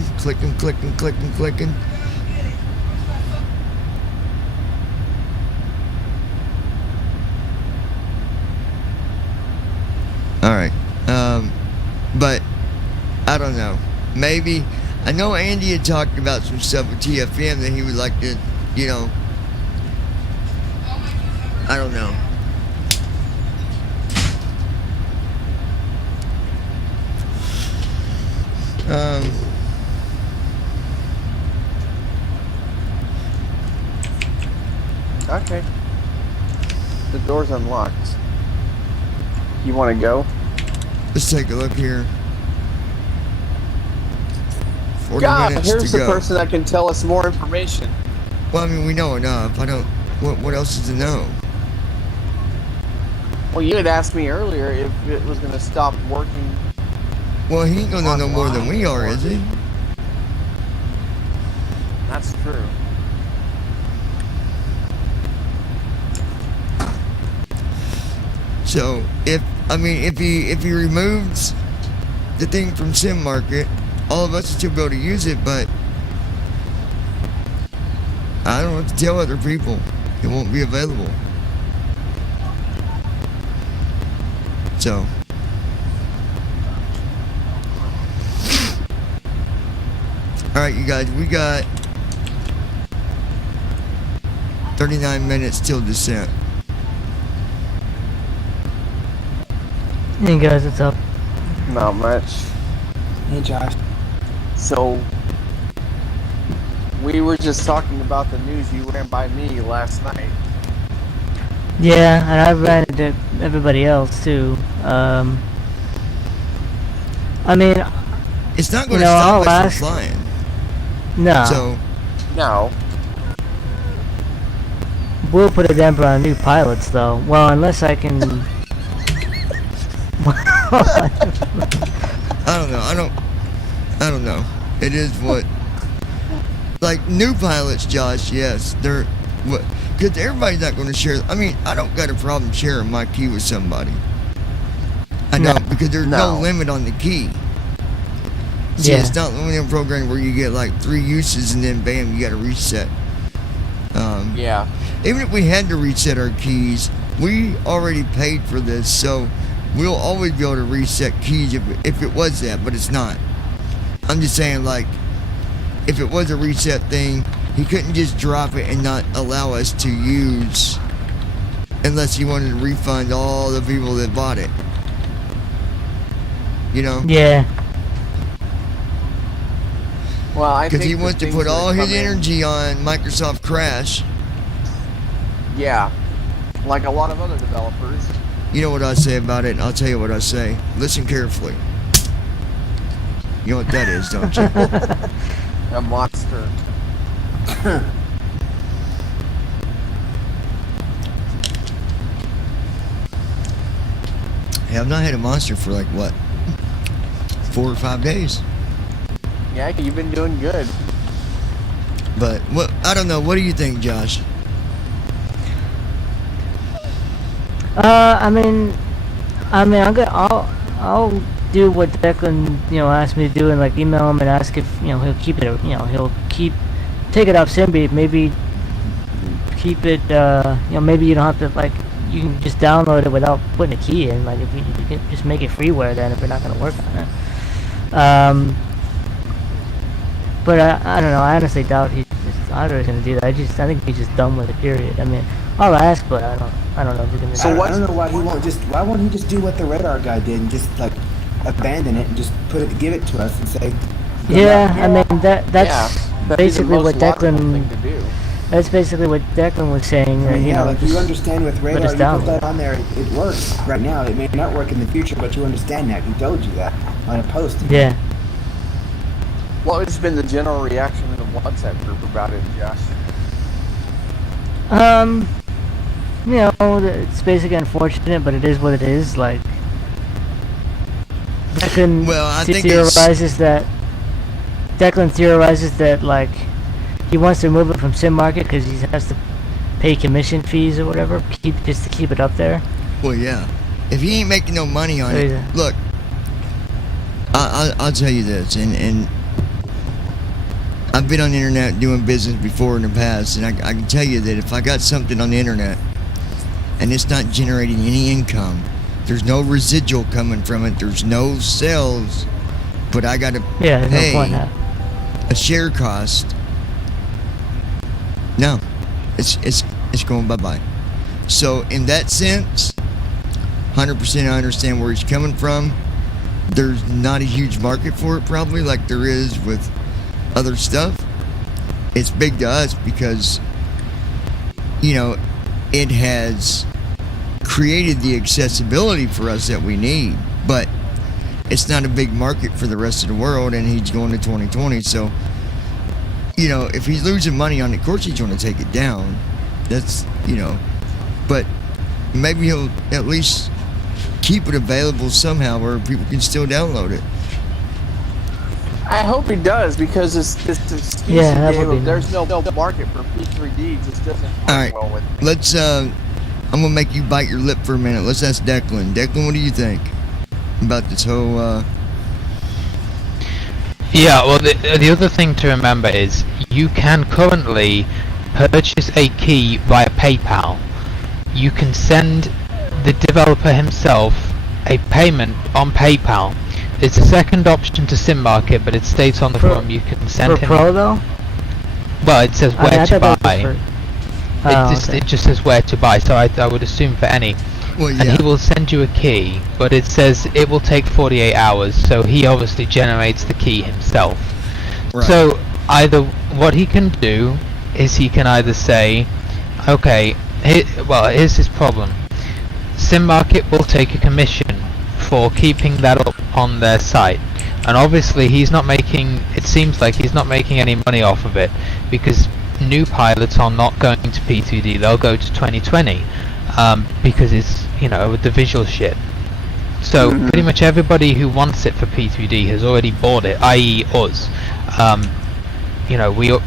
All right. But I don't know. Maybe I know Andy had talked about some stuff with TFM that he would like to, I don't know. Okay. The door's unlocked. You want to go? Let's take a look here. 40 God, minutes here's to the go. person that can tell us more information. Well, I mean, we know enough. I don't. What else is to know? Well, you had asked me earlier if it was going to stop working. Well, he ain't gonna know no more than we are, is he? That's true. So if he removes the thing from Sim Market, all of us will still be able to use it, but I don't have to tell other people. It won't be available. So alright, you guys, we got 39 minutes till descent. Hey guys, what's up? Not much. Hey, Josh. So, We were just talking about the news you ran by me last night. Yeah, and I've ran into everybody else too. I mean, It's not going to I'll stop us ask. from flying. No, So, No. we'll put a damper on new pilots though. Well, unless I can. I don't know. I don't know. It is what. Like new pilots, Josh. Yes, they're what. Because everybody's not going to share. I mean, I don't got a problem sharing my key with somebody. I don't, because there's no limit on the key. See, Yeah. it's not one of them programs where you get like 3 uses and then bam, you got to reset. Yeah. Even if we had to reset our keys, we already paid for this, so we'll always be able to reset keys if it was that, but it's not. I'm just saying, like, if it was a reset thing, he couldn't just drop it and not allow us to use unless he wanted to refund all the people that bought it. You know? Yeah. Well, I think Because he the wants to things put that all his come in- energy on Microsoft Crash. Yeah. Like a lot of other developers. You know what I say about it, and I'll tell you what I say. Listen carefully. You know what that is, don't you? A monster. Hey, I've not had a monster for like, what, 4 or 5 days. Yeah, you've been doing good. But, what? I don't know. What do you think, Josh? I'll do what Declan, asked me to do, and like email him and ask if, he'll keep it, take it off Simby, maybe keep it, maybe you don't have to, like, you can just download it without putting a key in, like, if you can just make it freeware then if you're not going to work on it. But I don't know, I honestly doubt he's going to do that. I think he's just done with it, period. I mean, I'll ask, but I don't know if he's going to So do what- I don't know why won't he just do what the radar guy did and just like abandon it and just give it to us and say, good Yeah, luck. I mean that's That'd be the basically most what logical Declan. thing to do. That's basically what Declan was saying. I mean, yeah, like you just- understand with radar, us you down. put that on there, it works right now. It may not work in the future, but you understand that. He told you that on a post. Yeah. What has been the general reaction in the WhatsApp group about it, Josh? It's basically unfortunate, but it is what it is. Like, Declan Well, I think it's- theorizes that like he wants to remove it from Sim Market because he has to pay commission fees or whatever, just to keep it up there. Well, yeah. If he ain't making no money on it, Yeah. look, I'll tell you this, and I've been on the internet doing business before in the past, and I can tell you that if I got something on the internet and it's not generating any income, there's no residual coming from it, there's no sales, but I got to Yeah, there's pay no point in that. a share cost. No, it's going bye-bye. So in that sense, 100% I understand where he's coming from. There's not a huge market for it probably like there is with other stuff. It's big to us because, it has created the accessibility for us that we need, but it's not a big market for the rest of the world, and he's going to 2020, so if he's losing money on it, of course he's going to take it down. That's, but maybe he'll at least keep it available somehow where people can still download it. I hope he does, because this excuse Yeah, he that gave would be him, there's nice. no market for P3D, just doesn't work All right. well with me. Let's, I'm going to make you bite your lip for a minute. Let's ask Declan. Declan, what do you think about this whole, Yeah, well, the other thing to remember is you can currently purchase a key via PayPal. You can send the developer himself a payment on PayPal. It's a second option to Sim Market, but it states on the form you can send For him. Pro though? Well, it says I mean, where I to thought that buy. was for- It just says where to buy, so I would assume for any. well, And yeah. he will send you a key, but it says it will take 48 hours, so he obviously generates the key himself. Right. So either what he can do is he can either say, okay, here's his problem. SimMarket will take a commission for keeping that up on their site, and obviously it seems like he's not making any money off of it, because new pilots are not going to P2D, they'll go to 2020, because it's, with the visual shit. So pretty much everybody who wants it for P2D has already bought it, i.e. us.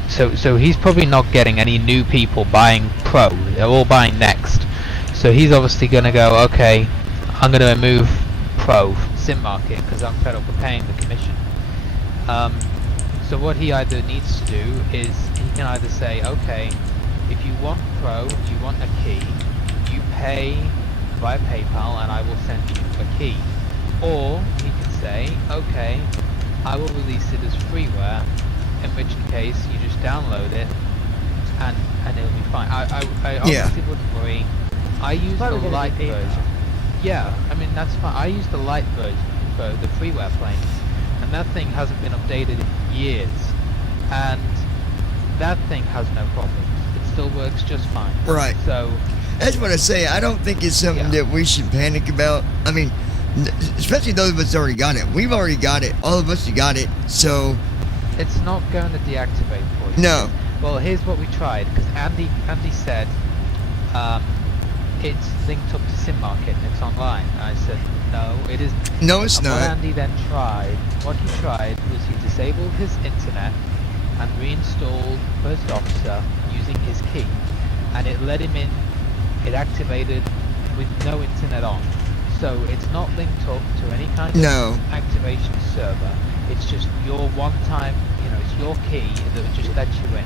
So he's probably not getting any new people buying Pro, they're all buying Next. So he's obviously going to go, okay, I'm going to remove Pro SimMarket because I'm fed up with paying the commission. So what he either needs to do is he can either say, okay, if you want Pro, you want a key, you pay via PayPal and I will send you a key. Or he can say, okay, I will release it as freeware, in which case you just download it and it'll be fine. I honestly wouldn't worry. I use the light version. Yeah, I mean that's fine. I use the light version for the freeware planes, and that thing hasn't been updated in years, and that thing has no problems. It still works just fine. Right. So that's what I say. I don't think it's something that we should panic about. I mean, especially those of us that already got it. We've already got it. All of us got it. So it's not going to deactivate for you. No. Well, here's what we tried, because Andy said it's linked up to SimMarket and it's online. And I said, no, it isn't. No, it's not. What Andy then tried, was he disabled his internet and reinstalled First Officer using his key, and it let him in. It activated with no internet on, so it's not linked up to any kind of activation server. It's just your one-time, it's your key that just lets you in.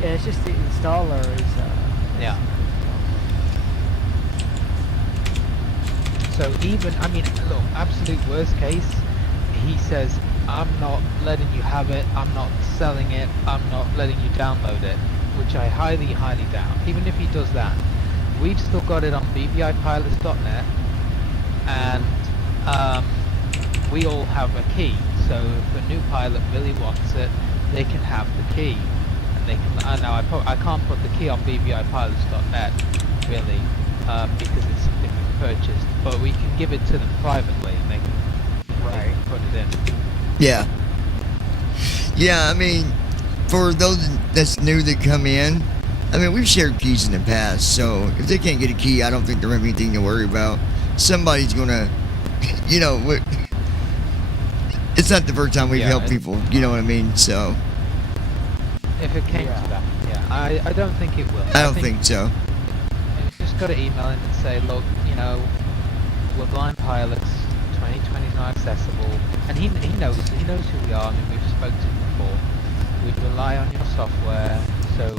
Yeah, it's just the installer is. Yeah. So even, look, absolute worst case, he says, I'm not letting you have it, I'm not selling it, I'm not letting you download it, which I highly, highly doubt. Even if he does that, we've still got it on BBIpilots.net, and we all have a key. So if a new pilot really wants it, they can have the key, and they can. Now I can't put the key on BBIpilots.net really, because it's something we've purchased. But we can give it to them privately, and they can put it in. Yeah. Yeah, I mean, for those that's new that come in, we've shared keys in the past, so if they can't get a key, I don't think they have anything to worry about. Somebody's gonna, it's not the first time we've helped people, you know what I mean? So if it came to that, I don't think it will. I don't think so. You've just got to email him and say, look, we're blind pilots, 2020 is not accessible, and he knows who we are. We've spoken to him before. We rely on your software, so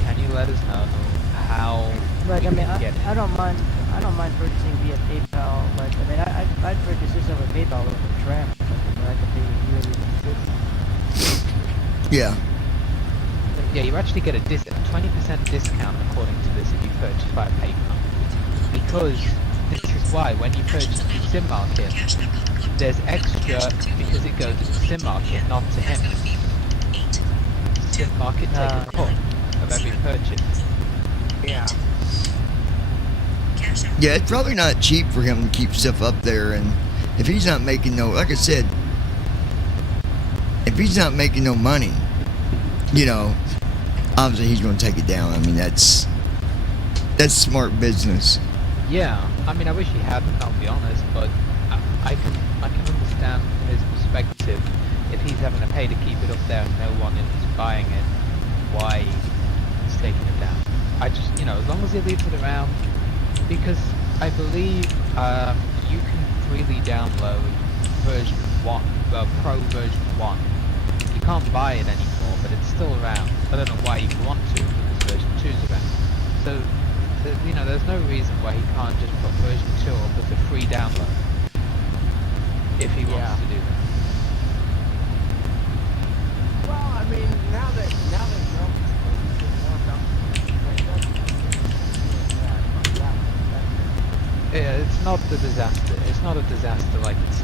can you let us know how Like, we can get it? I don't mind purchasing via PayPal. Like, I'd purchase this over PayPal with a tram. I could be really consistent. Yeah. Yeah, you actually get a 20% discount according to this if you purchase via PayPal. Because this is why when you purchase through SimMarket, there's extra because it goes to SimMarket, not to him. SimMarket take a cut of every purchase. Yeah. Yeah, it's probably not cheap for him to keep stuff up there, and if he's not making like I said, if he's not making no money, obviously he's going to take it down. That's smart business. Yeah, I wish he hadn't, I'll be honest, but I can understand from his perspective, if he's having to pay to keep it up there and no one is buying it, why he's taking it down. I just, as long as he leaves it around, because I believe you can freely download version 1, Pro version 1. You can't buy it anymore, but it's still around. I don't know why you want to, because version 2's around. So, there's no reason why he can't just put version 2 up as a free download, if he wants to do that. Well, now that Yeah, it's not the disaster. It's not a disaster like it's.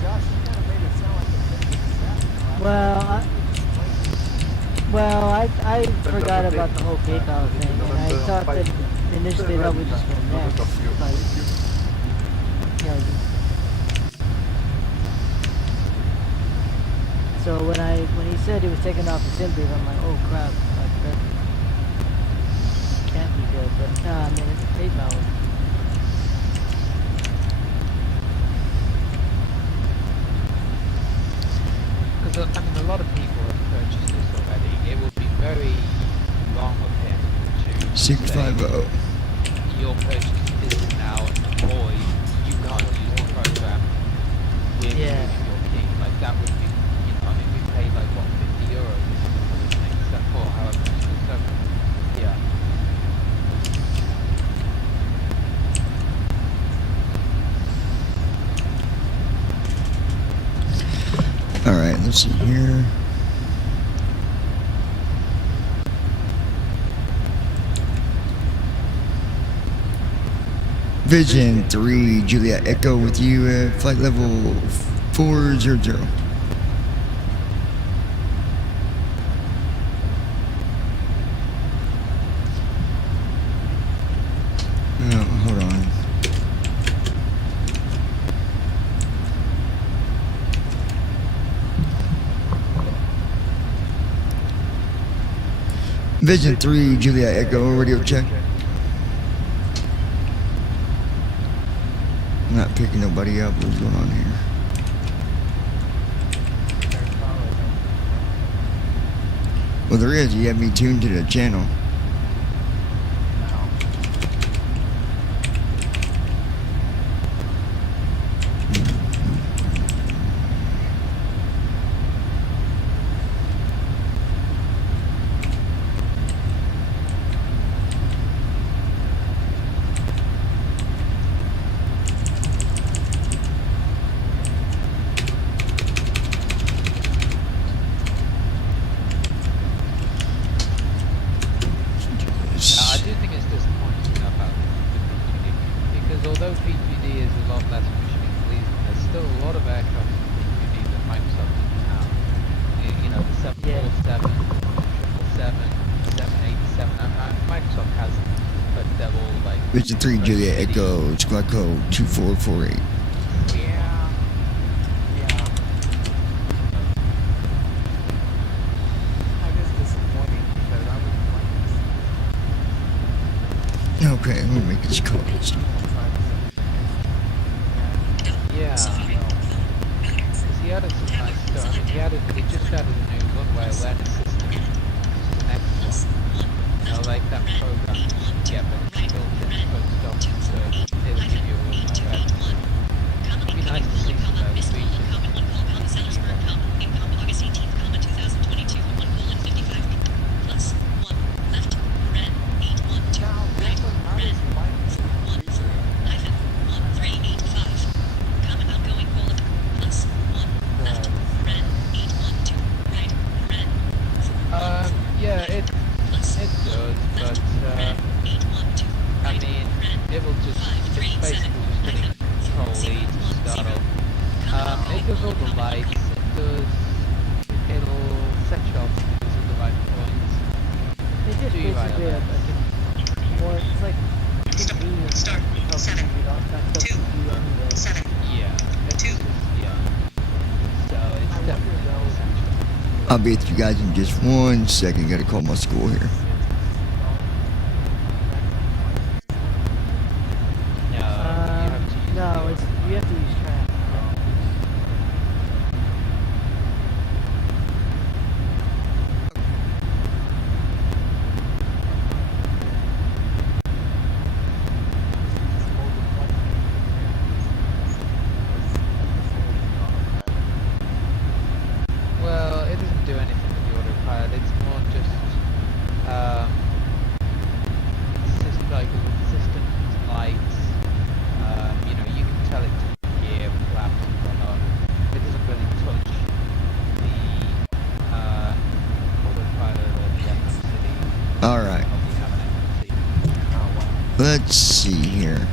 Josh, you kind of made it sound like a big disaster. I forgot about the whole PayPal thing, and I thought that initially that would just go next, but, you know, so when he said he was taking off the SIM brief, I'm like, oh crap, like that can't be good, but nah, I mean, it's PayPal. Because I mean, a lot of people have purchased this already. It would be very wrong of him to 650. say, your purchase is now void. You can't use the program. We're removing your key. Like that would be, you know, I mean, we paid like what, €50 or something for this thing, so for however much it is. So yeah. Alright, let's see here. Vision 3, Juliet Echo with you at flight level 400. Oh, hold on. Vision 3, Juliet Echo, radio check. I'm not picking nobody up. What's going on here? Well, there is. You have me tuned to the channel. Vision 3, Juliet Echo, squad code 2448. Okay, let me make this call. Yeah. He added some nice stuff. I mean, he just added a new runway awareness system. It's the next one. I like that program. Yeah, but it's built in post op, so it'll give you a runway awareness. It'd be nice to see some of those features. Yeah, it does, but I mean, it will just basically just hitting control E to start off. It does all the lights, it'll set you off to the right points. It just Do you right basically on more, it's like Start 7 2 7 yeah, it's 2 just, yeah. So it's definitely essential. I'll be with you guys in just 1 second. Gotta call my school here. No, you have to use track. Well, it doesn't do anything with the autopilot. It's more just systems, lights. You know, you can tell it to gear, flaps, and whatnot. It doesn't really touch the autopilot or the FMC. All right. Let's see here.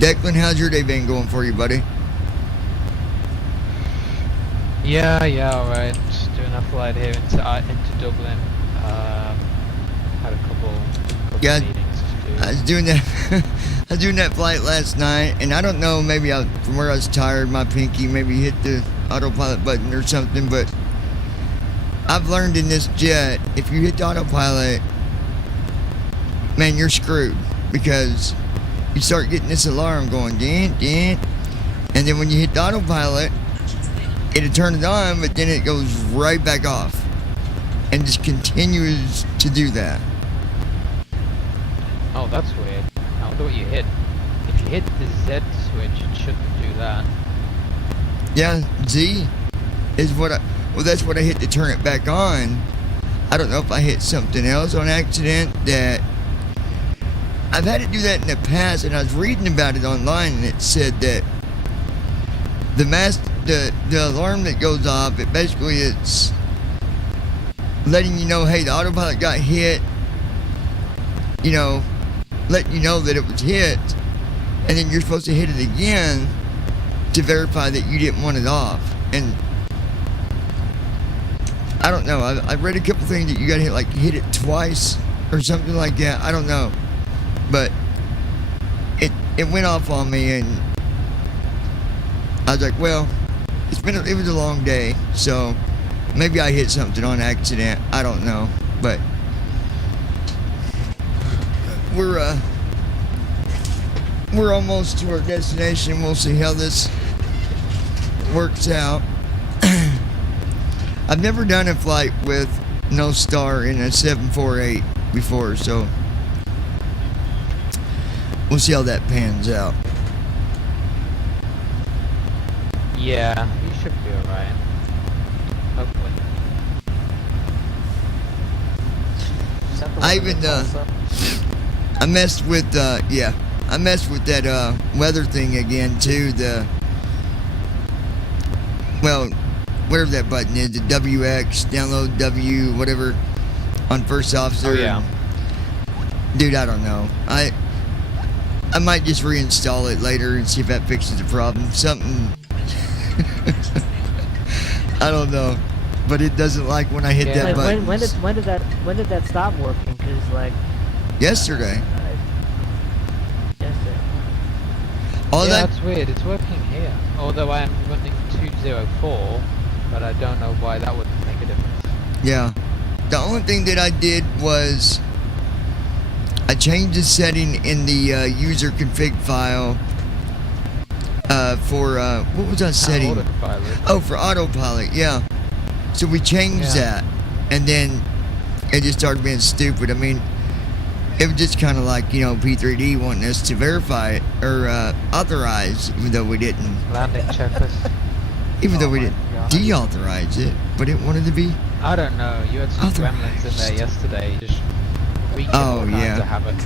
Declan, how's your day been going for you, buddy? Yeah, alright. Just doing a flight here into Dublin. Had a couple Yeah, meetings to do. I was doing that. I was doing that flight last night, and I don't know. Maybe from where I was tired, my pinky maybe hit the autopilot button or something. But I've learned in this jet, if you hit the autopilot, man, you're screwed because you start getting this alarm going, din, din, and then when you hit the autopilot, it'll turn it on, but then it goes right back off and just continues to do that. Oh, that's weird. I wonder what you hit. If you hit the Z switch, it shouldn't do that. Yeah, Z is what that's what I hit to turn it back on. I don't know if I hit something else on accident that I've had to do that in the past, and I was reading about it online, and it said that the alarm that goes off, it basically it's letting you know, hey, the autopilot got hit, you know, letting you know that it was hit, and then you're supposed to hit it again to verify that you didn't want it off. And I don't know, I read a couple things that you gotta hit it twice or something like that. I don't know, but it went off on me, and I was like, well, it was a long day, so maybe I hit something on accident. I don't know, but we're almost to our destination. We'll see how this works out. I've never done a flight with no star in a 748 before, so we'll see how that pans out. Yeah, you should be alright. Hopefully. I even I messed with that weather thing again too. Whatever that button is, the WX, download W, whatever, on First Officer. Oh, yeah. Dude, I don't know. I might just reinstall it later and see if that fixes the problem. Something. I don't know, but it doesn't like when I hit that button. When did that stop working? Because yesterday. Yesterday. That's weird. It's working here. Although I am running 204, but I don't know why that would make a difference. Yeah. The only thing that I did was I changed the setting in the user config file for what was that setting? Autopilot. Oh, for autopilot. Yeah. So we changed that, and then it just started being stupid. I mean, it was just kind of like, P3D wanting us to verify it or authorize, even though we didn't. Landing checklist. Even though we didn't deauthorize it, but it wanted to be. I don't know. You had some gremlins in there yesterday, just wreaking all kinds of havoc.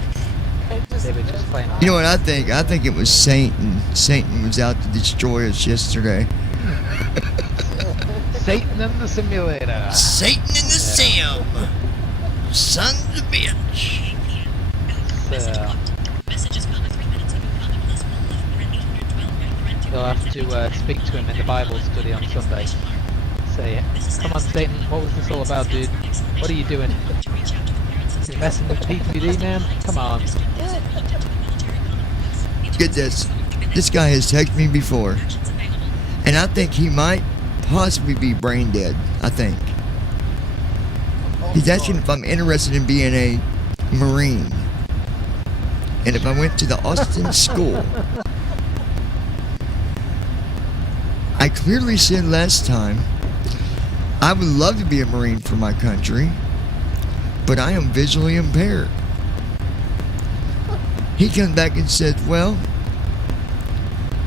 They were just playing. You know what I think? I think it was Satan. Satan was out to destroy us yesterday. Satan in the simulator. Satan in the sim. Sons of a bitch. You'll have to speak to him in the Bible study on Sunday. Say, come on, Satan, what was this all about, dude? What are you doing? You messing with P3D, man? Come on. Get this. This guy has texted me before, and I think he might possibly be brain dead. I think. He's asking if I'm interested in being a Marine, and if I went to the Austin school. I clearly said last time I would love to be a Marine for my country, but I am visually impaired. He comes back and says, well,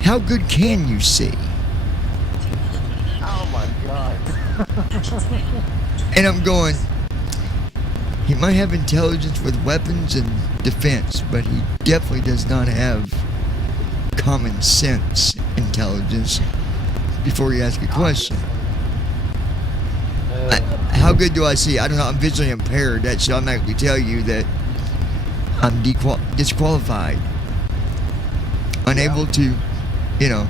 how good can you see? Oh my god. And I'm going, he might have intelligence with weapons and defense, but he definitely does not have common sense intelligence before you ask a question. How good do I see? I don't know. I'm visually impaired. That should automatically tell you that I'm disqualified. unable to, you know.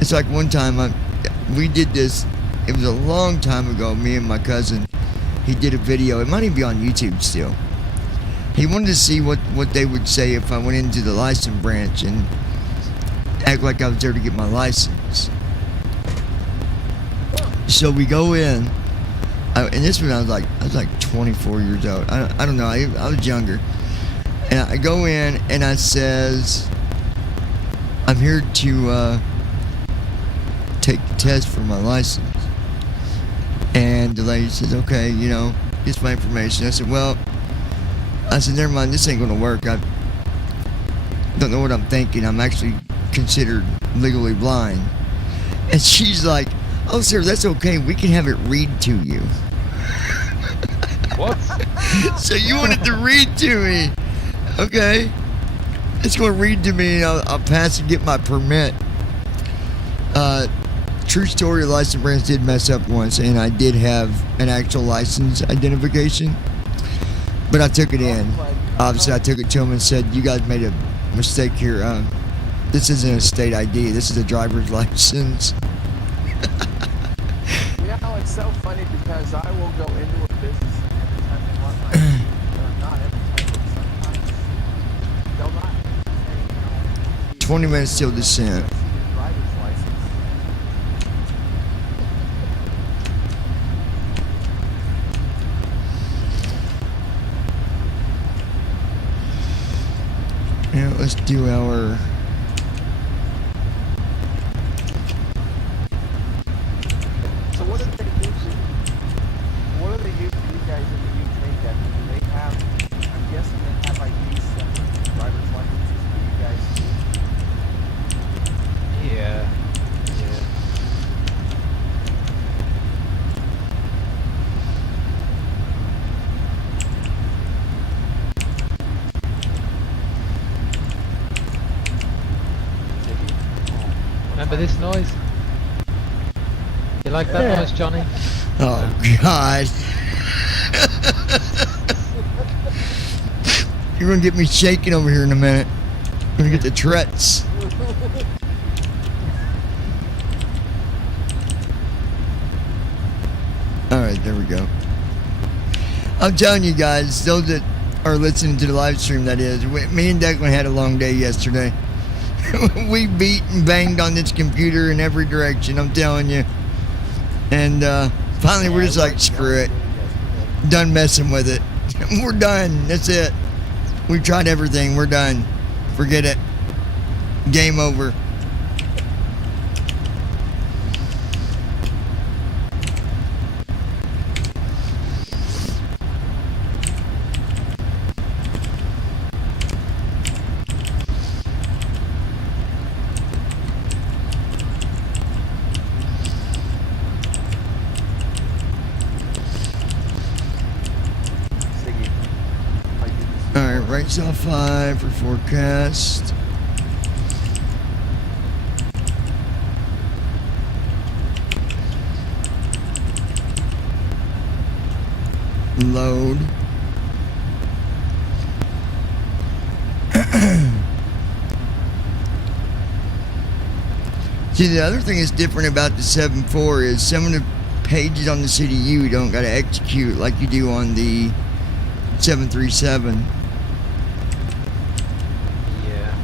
It's like one time we did this. It was a long time ago. Me and my cousin, he did a video. It might even be on YouTube still. He wanted to see what they would say if I went into the license branch and act like I was there to get my license. So we go in, and this one I was like 24 years old. I don't know. I was younger, and I go in and I says, I'm here to take the test for my license. And the lady says, okay, you know, here's my information. I said, well, never mind, this ain't gonna work. I don't know what I'm thinking. I'm actually considered legally blind. And she's like, oh, sir, that's okay. We can have it read to you. What? So you wanted to read to me? Okay. It's gonna read to me and I'll pass and get my permit. True story, license branch did mess up once, and I did have an actual license identification, but I took it in. Obviously, I took it to him and said, you guys made a mistake here. This isn't a state ID. This is a driver's license. You know, it's so funny because I will go into a business and every time they want my, or not every time, but sometimes they'll not. Hey, you know, 20 minutes till descent. driver's license. Yeah, let's do our... So what do they use? What do they use for you guys in the UK? Then do they have? I'm guessing they have IDs separate from driver's licenses for you guys too. Yeah. Remember this noise? You like that noise, Johnny? Oh, God. You're going to get me shaking over here in a minute. I'm going to get the Tourette's. Alright, there we go. I'm telling you guys, those that are listening to the live stream, that is, me and Declan had a long day yesterday. We beat and banged on this computer in every direction, I'm telling you. And finally we're just like, screw it. Done messing with it. We're done. That's it. We've tried everything. We're done. Forget it. Game over. Alright, right south 5 for forecast. Load. See, the other thing that's different about the 7.4 is some of the pages on the CDU don't got to execute like you do on the 737. Yeah.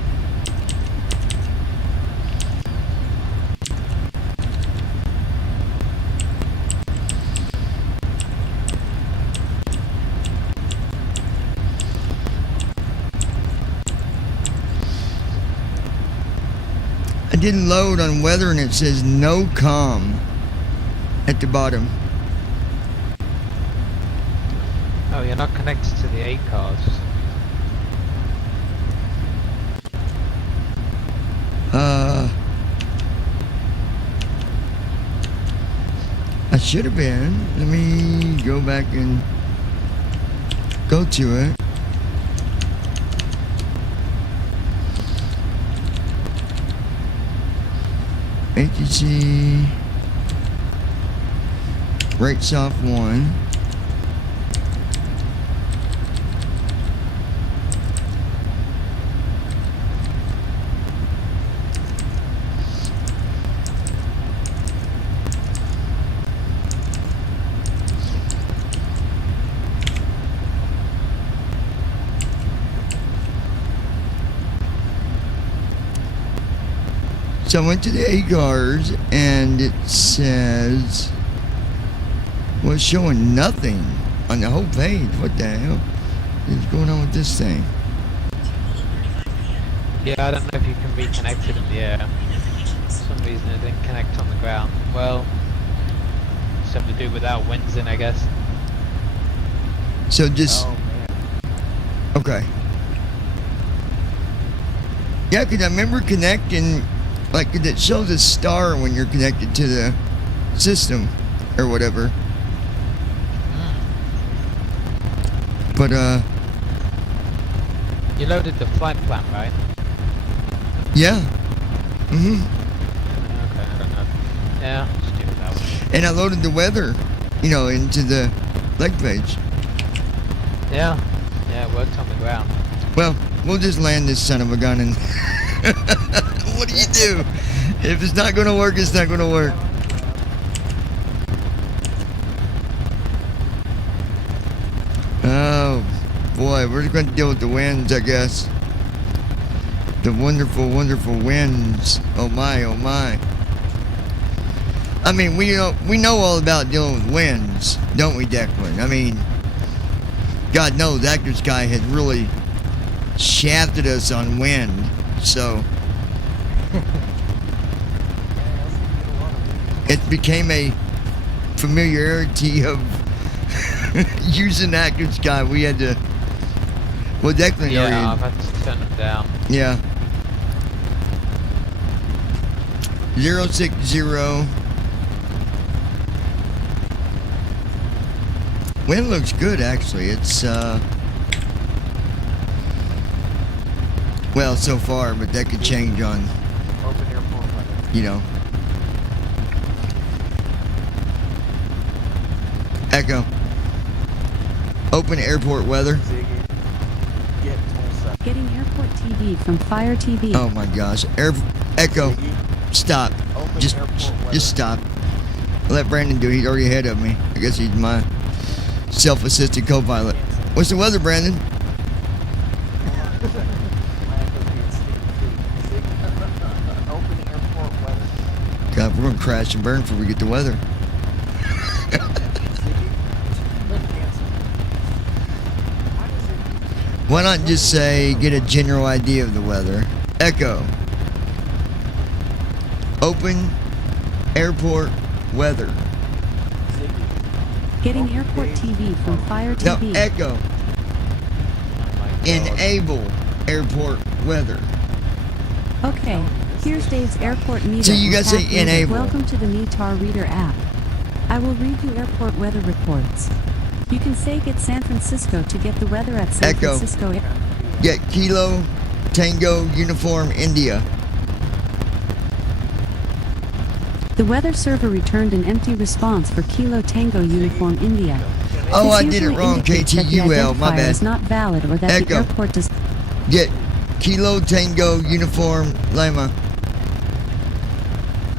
I didn't load on weather and it says no comm at the bottom. Oh, you're not connected to the 8 cars. I should have been. Let me go back and go to it. ATC right south 1. So I went to the ACARS and it says, well, it's showing nothing on the whole page. What the hell is going on with this thing? Yeah, I don't know if you can be connected in the air. For some reason it didn't connect on the ground. Well, something to do without winds in, I guess. So just, Oh man. okay. Yeah, because I remember connecting, like, 'cause it shows a star when you're connected to the system or whatever. But, You loaded the flight plan, right? yeah. Mm-hmm. Okay, I don't know. Yeah, just do it that way. And I loaded the weather, into the leg page. Yeah, it worked on the ground. Well, we'll just land this son of a gun and what do you do? If it's not gonna work, it's not gonna work. Oh boy, we're going to deal with the winds, I guess. The wonderful, wonderful winds. Oh my, oh my. I mean, we know all about dealing with winds, don't we, Declan? I mean, God knows Actor Sky has really shafted us on wind, so it became a familiarity of using Actor Sky. We had to, well, Declan Yeah, already, I've had to turn them down. yeah. 060. Wind looks good, actually. It's well, so far, but that could change on, Open airport weather. Echo. Open airport weather. Ziggy. Get Tulsa. Getting airport TV from Fire TV. Oh my gosh. Echo. Ziggy. Stop. Open Just airport weather. just stop. I'll let Brandon do it. He's already ahead of me. I guess he's my self-assisted co-pilot. What's the weather, Brandon? Open airport weather. God, we're gonna crash and burn before we get the weather. Why not just say, get a general idea of the weather? Echo. Open airport weather. Getting airport TV from Fire No, TV. Echo. Oh my God. Enable airport weather. Okay, here's Dave's airport meter. So you with gotta say app reader. enable. Welcome to the NETAR Reader app. I will read you airport weather reports. You can say get San Francisco to get the weather at San Echo. Francisco Air. Get Kilo Tango Uniform India. The weather server returned an empty response for Kilo Tango Uniform India. Oh, This I did it usually wrong. indicates that the KTUL, my identifier bad. is not valid or that the Echo. airport does. Get Kilo Tango Uniform Lima.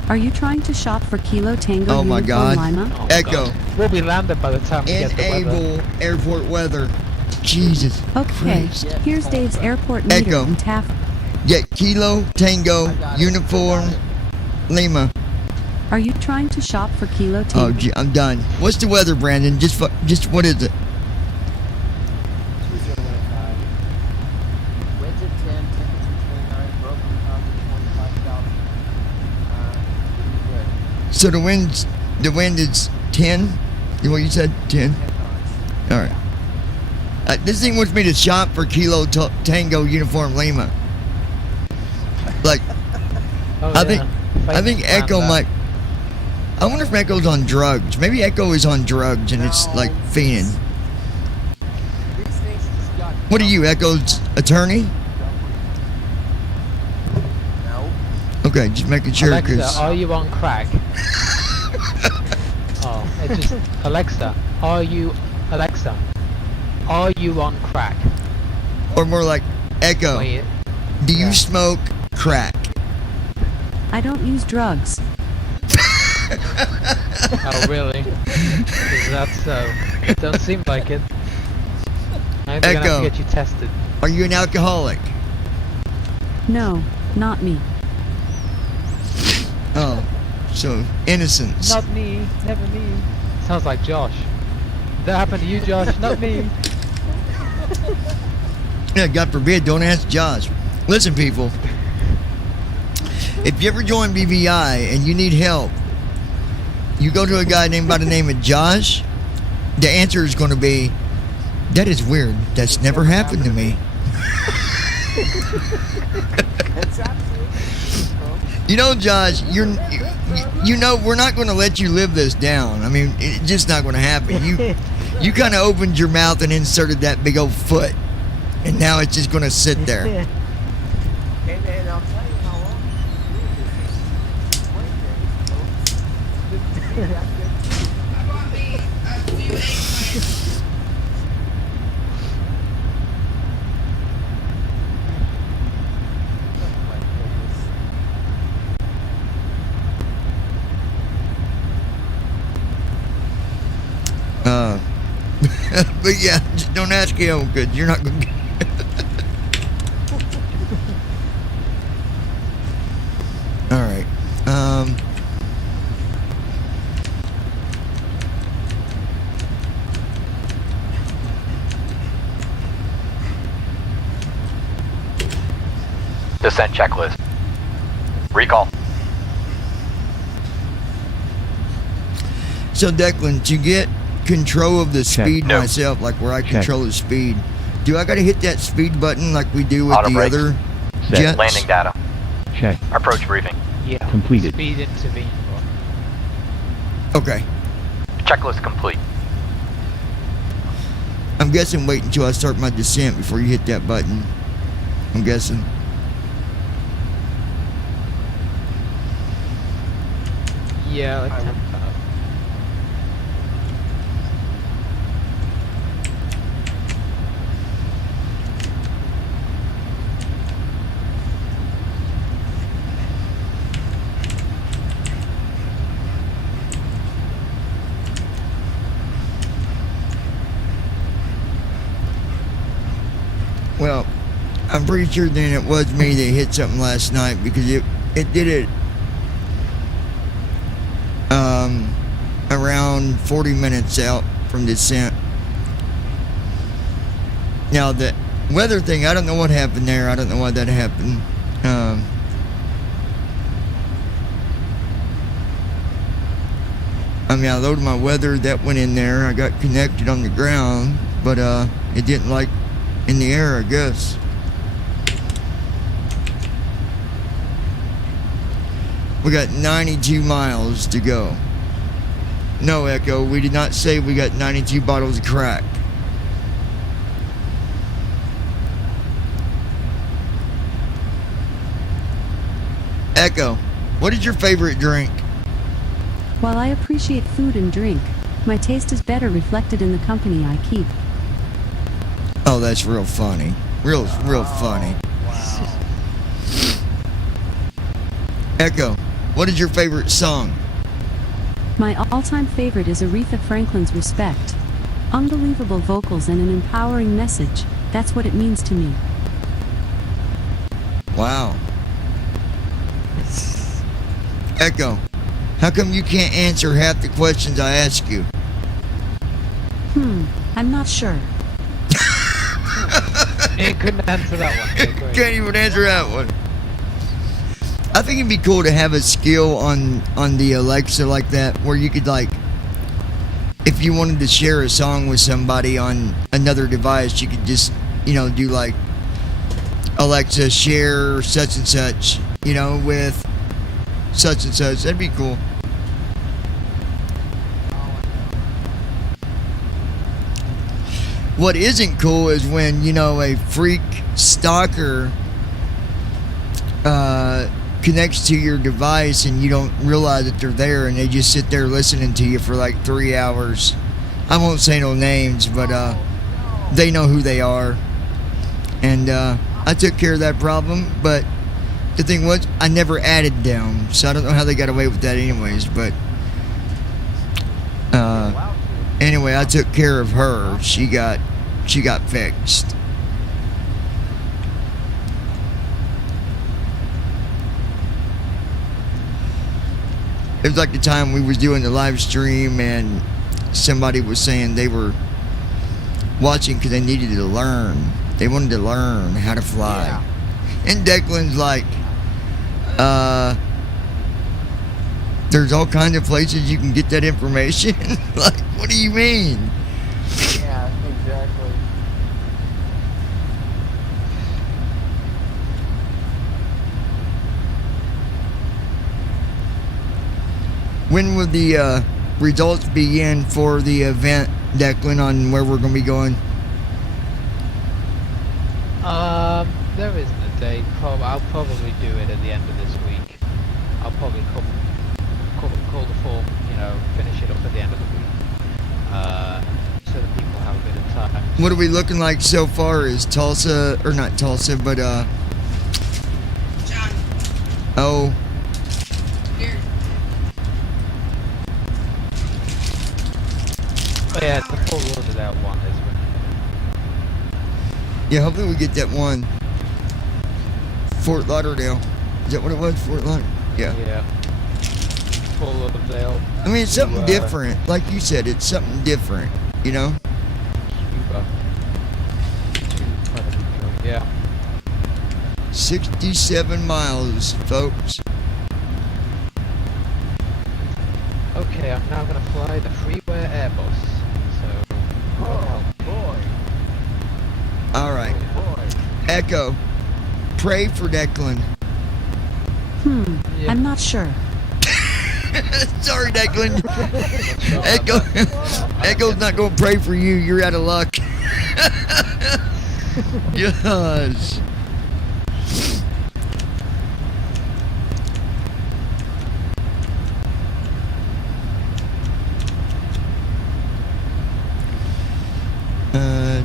Are you trying to shop for Kilo Tango Oh my Uniform God. Lima? Oh, Echo. God. We'll be landed by the time we get the weather. Enable airport weather. Jesus. Okay, Christ. here's Dave's airport meter Echo. in Taft. Get Kilo Tango Uniform Lima. Are you trying to shop for Kilo Tango? Oh, gee, I'm done. What's the weather, Brandon? Just what is it? 2015. Winds at 10, temperature 29, broken compass 25,000. Pretty good. So the wind is 10? What you said? 10? 10 knots. All right. This thing wants me to shop for Kilo Tango Uniform Lima. Like, Oh, I yeah. think Planned Echo that. might. I wonder if Echo's on drugs. Maybe Echo is on drugs and it's like fiending. These things just got. What are you, Echo's attorney? No. Okay, just making sure. Alexa, 'Cause- are you on crack? Oh, it just Alexa, are you on crack? or more like, Echo, Wait, do you yeah. smoke crack? I don't use drugs. oh really? 'Cause that's so. It don't seem like it. I think they're gonna have Echo. to get you tested. Are you an alcoholic? No, not me. So innocence. Not me, never me. Sounds like Josh. That happened to you, Josh, not me. Yeah, God forbid, don't ask Josh. Listen, people. If you ever join BVI and you need help, you go to a guy named by the name of Josh, the answer is going to be, that is weird. That's never happened to me. That's absolutely true, bro. You know, Josh, you know, we're not going to let you live this down. I mean, it's just not going to happen. You kind of opened your mouth and inserted that big old foot, and now it's just going to sit there. And I'll tell you how long it's been there, folks. But yeah, just don't ask him because you're not going to get All right. Descent checklist. Recall. So Declan, to get control of the Check. speed No. myself, like where I Check. control the speed, do I got to hit that speed button like we do with Auto the brakes. other Set. jets? Landing data. Check. Approach briefing. Yeah. Completed. Speed intervene. Okay. Checklist complete. I'm guessing wait until I start my descent before you hit that button. I'm guessing. Yeah, let's have that. Well, I'm pretty sure then it was me that hit something last night because it did it around 40 minutes out from descent. Now the weather thing, I don't know what happened there. I don't know why that happened. I mean, I loaded my weather, that went in there. I got connected on the ground, but it didn't like in the air, I guess. We got 92 miles to go. No, Echo, we did not say we got 92 bottles of crack. Echo, what is your favorite drink? While I appreciate food and drink, my taste is better reflected in the company I keep. Oh, that's real funny. Real funny. Wow. Echo, what is your favorite song? My all-time favorite is Aretha Franklin's Respect. Unbelievable vocals and an empowering message. That's what it means to me. Wow. Echo, how come you can't answer half the questions I ask you? I'm not sure. It couldn't answer that one. Yeah, great. Can't even answer that one. I think it'd be cool to have a skill on the Alexa like that, where you could, like, if you wanted to share a song with somebody on another device, you could just, do like, Alexa, share such and such, with such and such. That'd be cool. What isn't cool is when, a freak stalker connects to your device and you don't realize that they're there and they just sit there listening to you for like 3 hours. I won't say no names, but they know who they are. And I took care of that problem, but the thing was, I never added them, so I don't know how they got away with that anyways, but anyway, I took care of her. She got fixed. It was like the time we was doing the live stream and somebody was saying they were watching because they needed to learn. They wanted to learn how to fly. Yeah. And Declan's like, there's all kinds of places you can get that information. Like, what do you mean? Yeah, exactly. When will the results be in for the event, Declan, on where we're going to be going? There isn't a date. I'll probably do it at the end of this week. I'll probably call the form, finish it up at the end of the week. So that people have a bit of time. What are we looking like so far? Is Tulsa, or not Tulsa, but John. oh, Here. Oh yeah, it's the full loaded out one, isn't it? yeah, hopefully we get that one. Fort Lauderdale. Is that what it was? Fort Lauderdale? Yeah. Yeah. Full Lauderdale. I mean, it's something To, different. Like you said, it's something different, Cuba. Yeah. 67 miles, folks. Okay, I'm now gonna fly the Freeware Airbus. So. Oh boy. All right. Boy. Echo, pray for Declan. Yeah. I'm not sure. Sorry, Declan. Echo's not going to pray for you. You're out of luck. Gosh.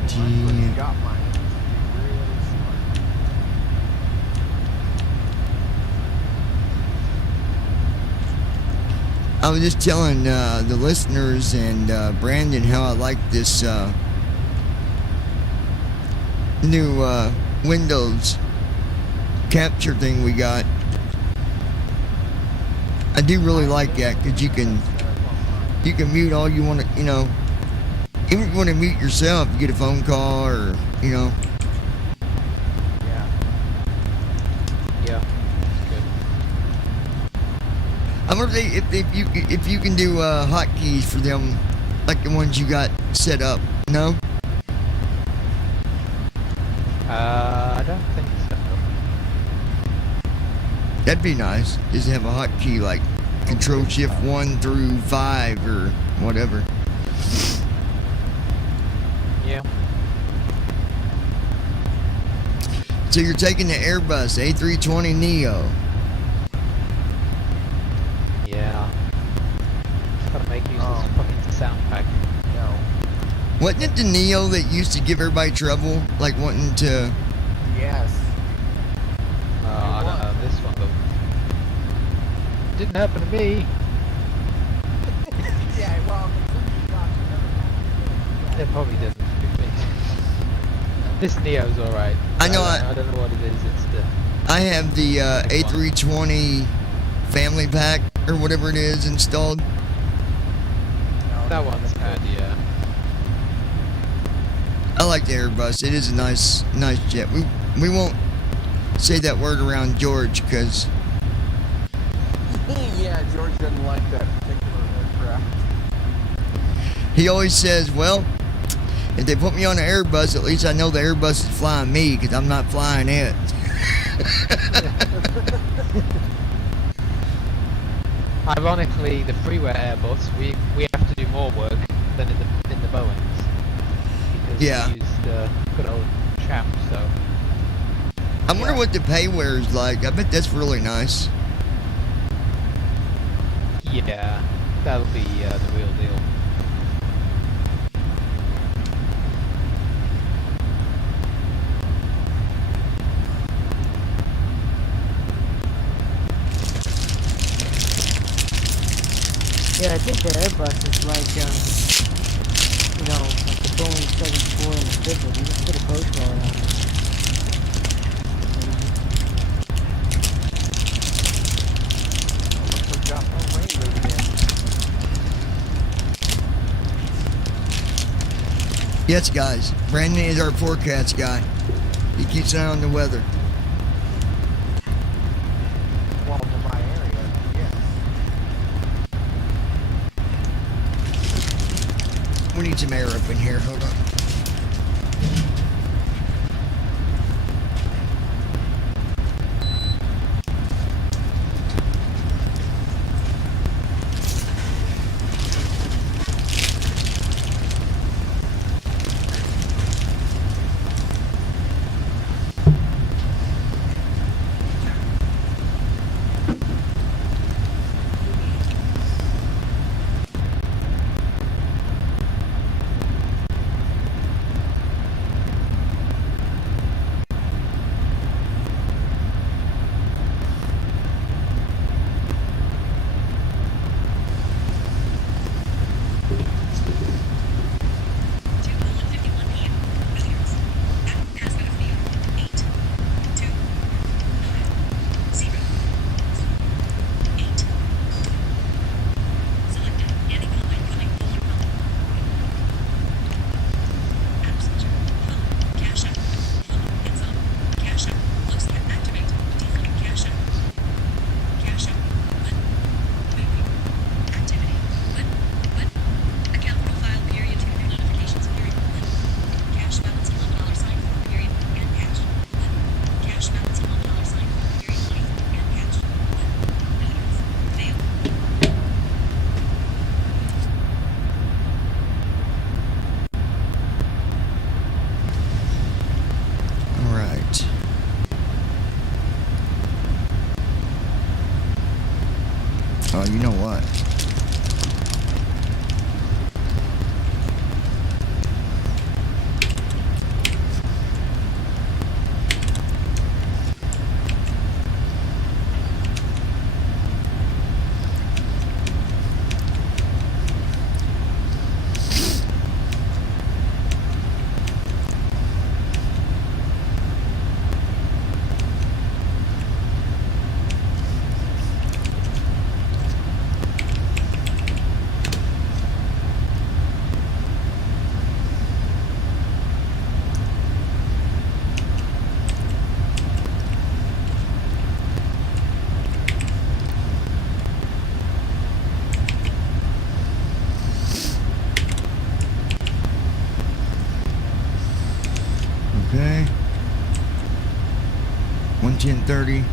Gee. Got mine. Really smart. I was just telling the listeners and Brandon how I like this new Windows capture thing we got. I do really like that because you can mute all you want to, even if you want to mute yourself, you get a phone call or, Yeah. Yeah. Good. I wonder if you can do hotkeys for them, like the ones you got set up. No? I don't think so. That'd be nice. Just have a hotkey like Control Shift 1 through 5 or whatever. Yeah. So you're taking the Airbus A320neo. Yeah. Just gotta make use of this fucking sound pack. No. Wasn't it the Neo that used to give everybody trouble? Like wanting to... Yes. I don't know, this one though. Didn't happen to me. Yeah, well, It probably didn't. This Neo's alright. I know I don't know what it is, it's the... I have the A320 family pack or whatever it is installed. That one's good, yeah. I like the Airbus. It is a nice jet. We won't say that word around George because yeah, George doesn't like that particular aircraft. he always says, well, if they put me on an Airbus, at least I know the Airbus is flying me because I'm not flying it. Ironically, the Freeware Airbus, we have to do more work than in the Boeings. Because Yeah. we used good old champ, so... I wonder what the payware is like. I bet that's really nice. Yeah, that'll be the real deal. Yeah, I think the Airbus is like, like the Boeing 747 and the Pickle. You just put a coach roller on it. Looks like got more range. Yes, guys. Brandon is our forecast guy. He keeps an eye on the weather. Well, for my area, yes. We need some air up in here. Hold on. Oh, you know what? Okay. 110.30.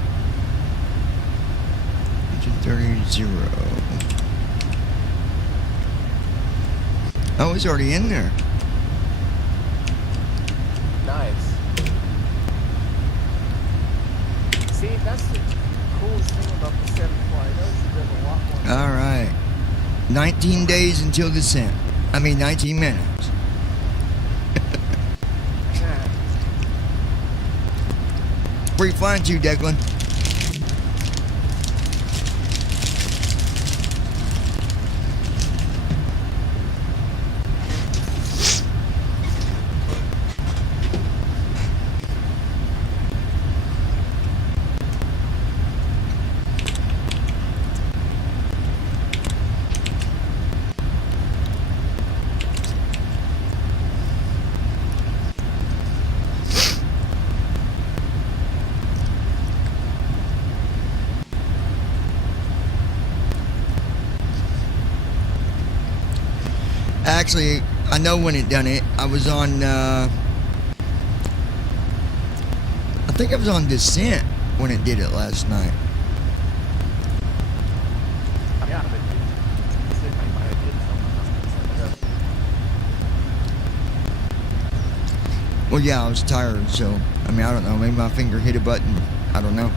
110.30, 0. Oh, it's already in there. Nice. See, that's the coolest thing about the 7.4. I noticed it does a lot more. All right. 19 days until descent. 19 minutes. Where you flying to, Declan? Actually, I know when it done it. I was on, I think I was on descent when it did it last night. Yeah, but you said I might have did something. Well, yeah, I was tired, so, I don't know. Maybe my finger hit a button. I don't know.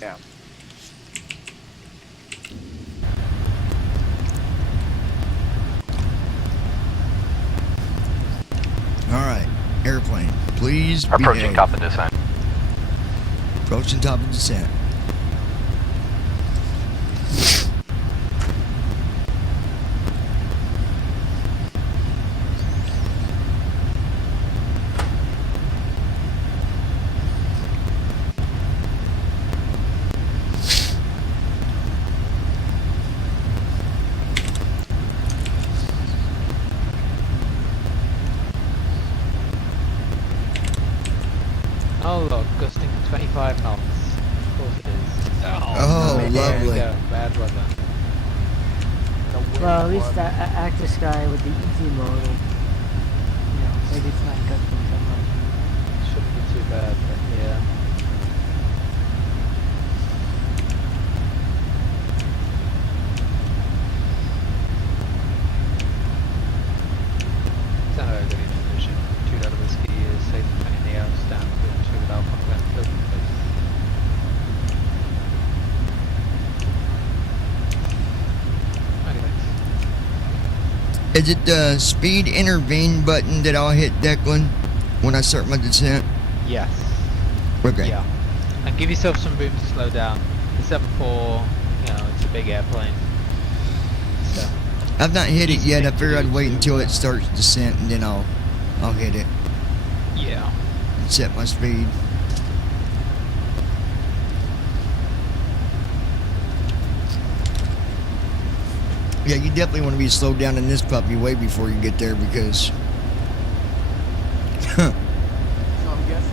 Yeah. Alright, airplane, please Approaching behave. top of descent. Approaching top of descent. 25 knots. Of course it is. Oh, there lovely. we go. Bad weather. The wind Well, at least was- act this guy with the easy mode. Maybe it's not gusting so much. Shouldn't be too bad, but yeah. It's not very good information. 2 out of whiskey is safe for anything else down to 2 without contact. Okay, thanks. Is it the speed intervene button that I'll hit, Declan, when I start my descent? Yes. Okay. Yeah. And give yourself some room to slow down. Except for, it's a big airplane. So, I've not hit it Easy yet. I thing to figured do I'd wait to, until it starts descent and then I'll hit it yeah. and set my speed. Yeah, you definitely want to be slowed down in this puppy way before you get there because So I'm guessing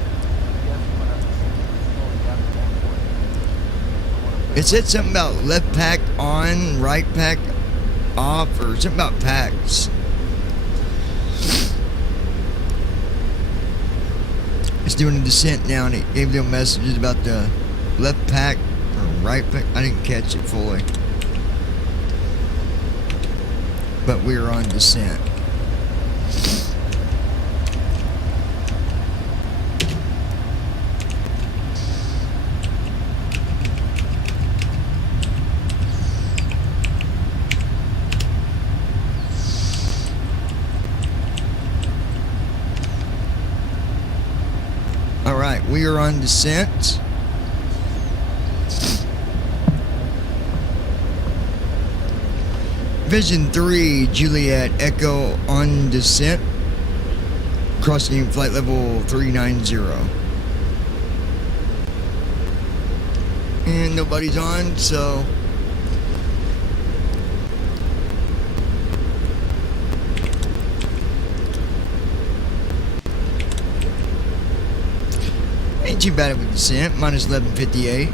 what I'm slowing down at that point. I wanna put it said something about left pack on, right pack off, or something about packs. It's doing a descent now and it gave them messages about the left pack or right pack. I didn't catch it fully. But we are on descent. All right, we are on descent. Vision 3, Juliet, Echo on descent. Crossing flight level 390. And nobody's on, so... ain't too bad with descent, minus 1158.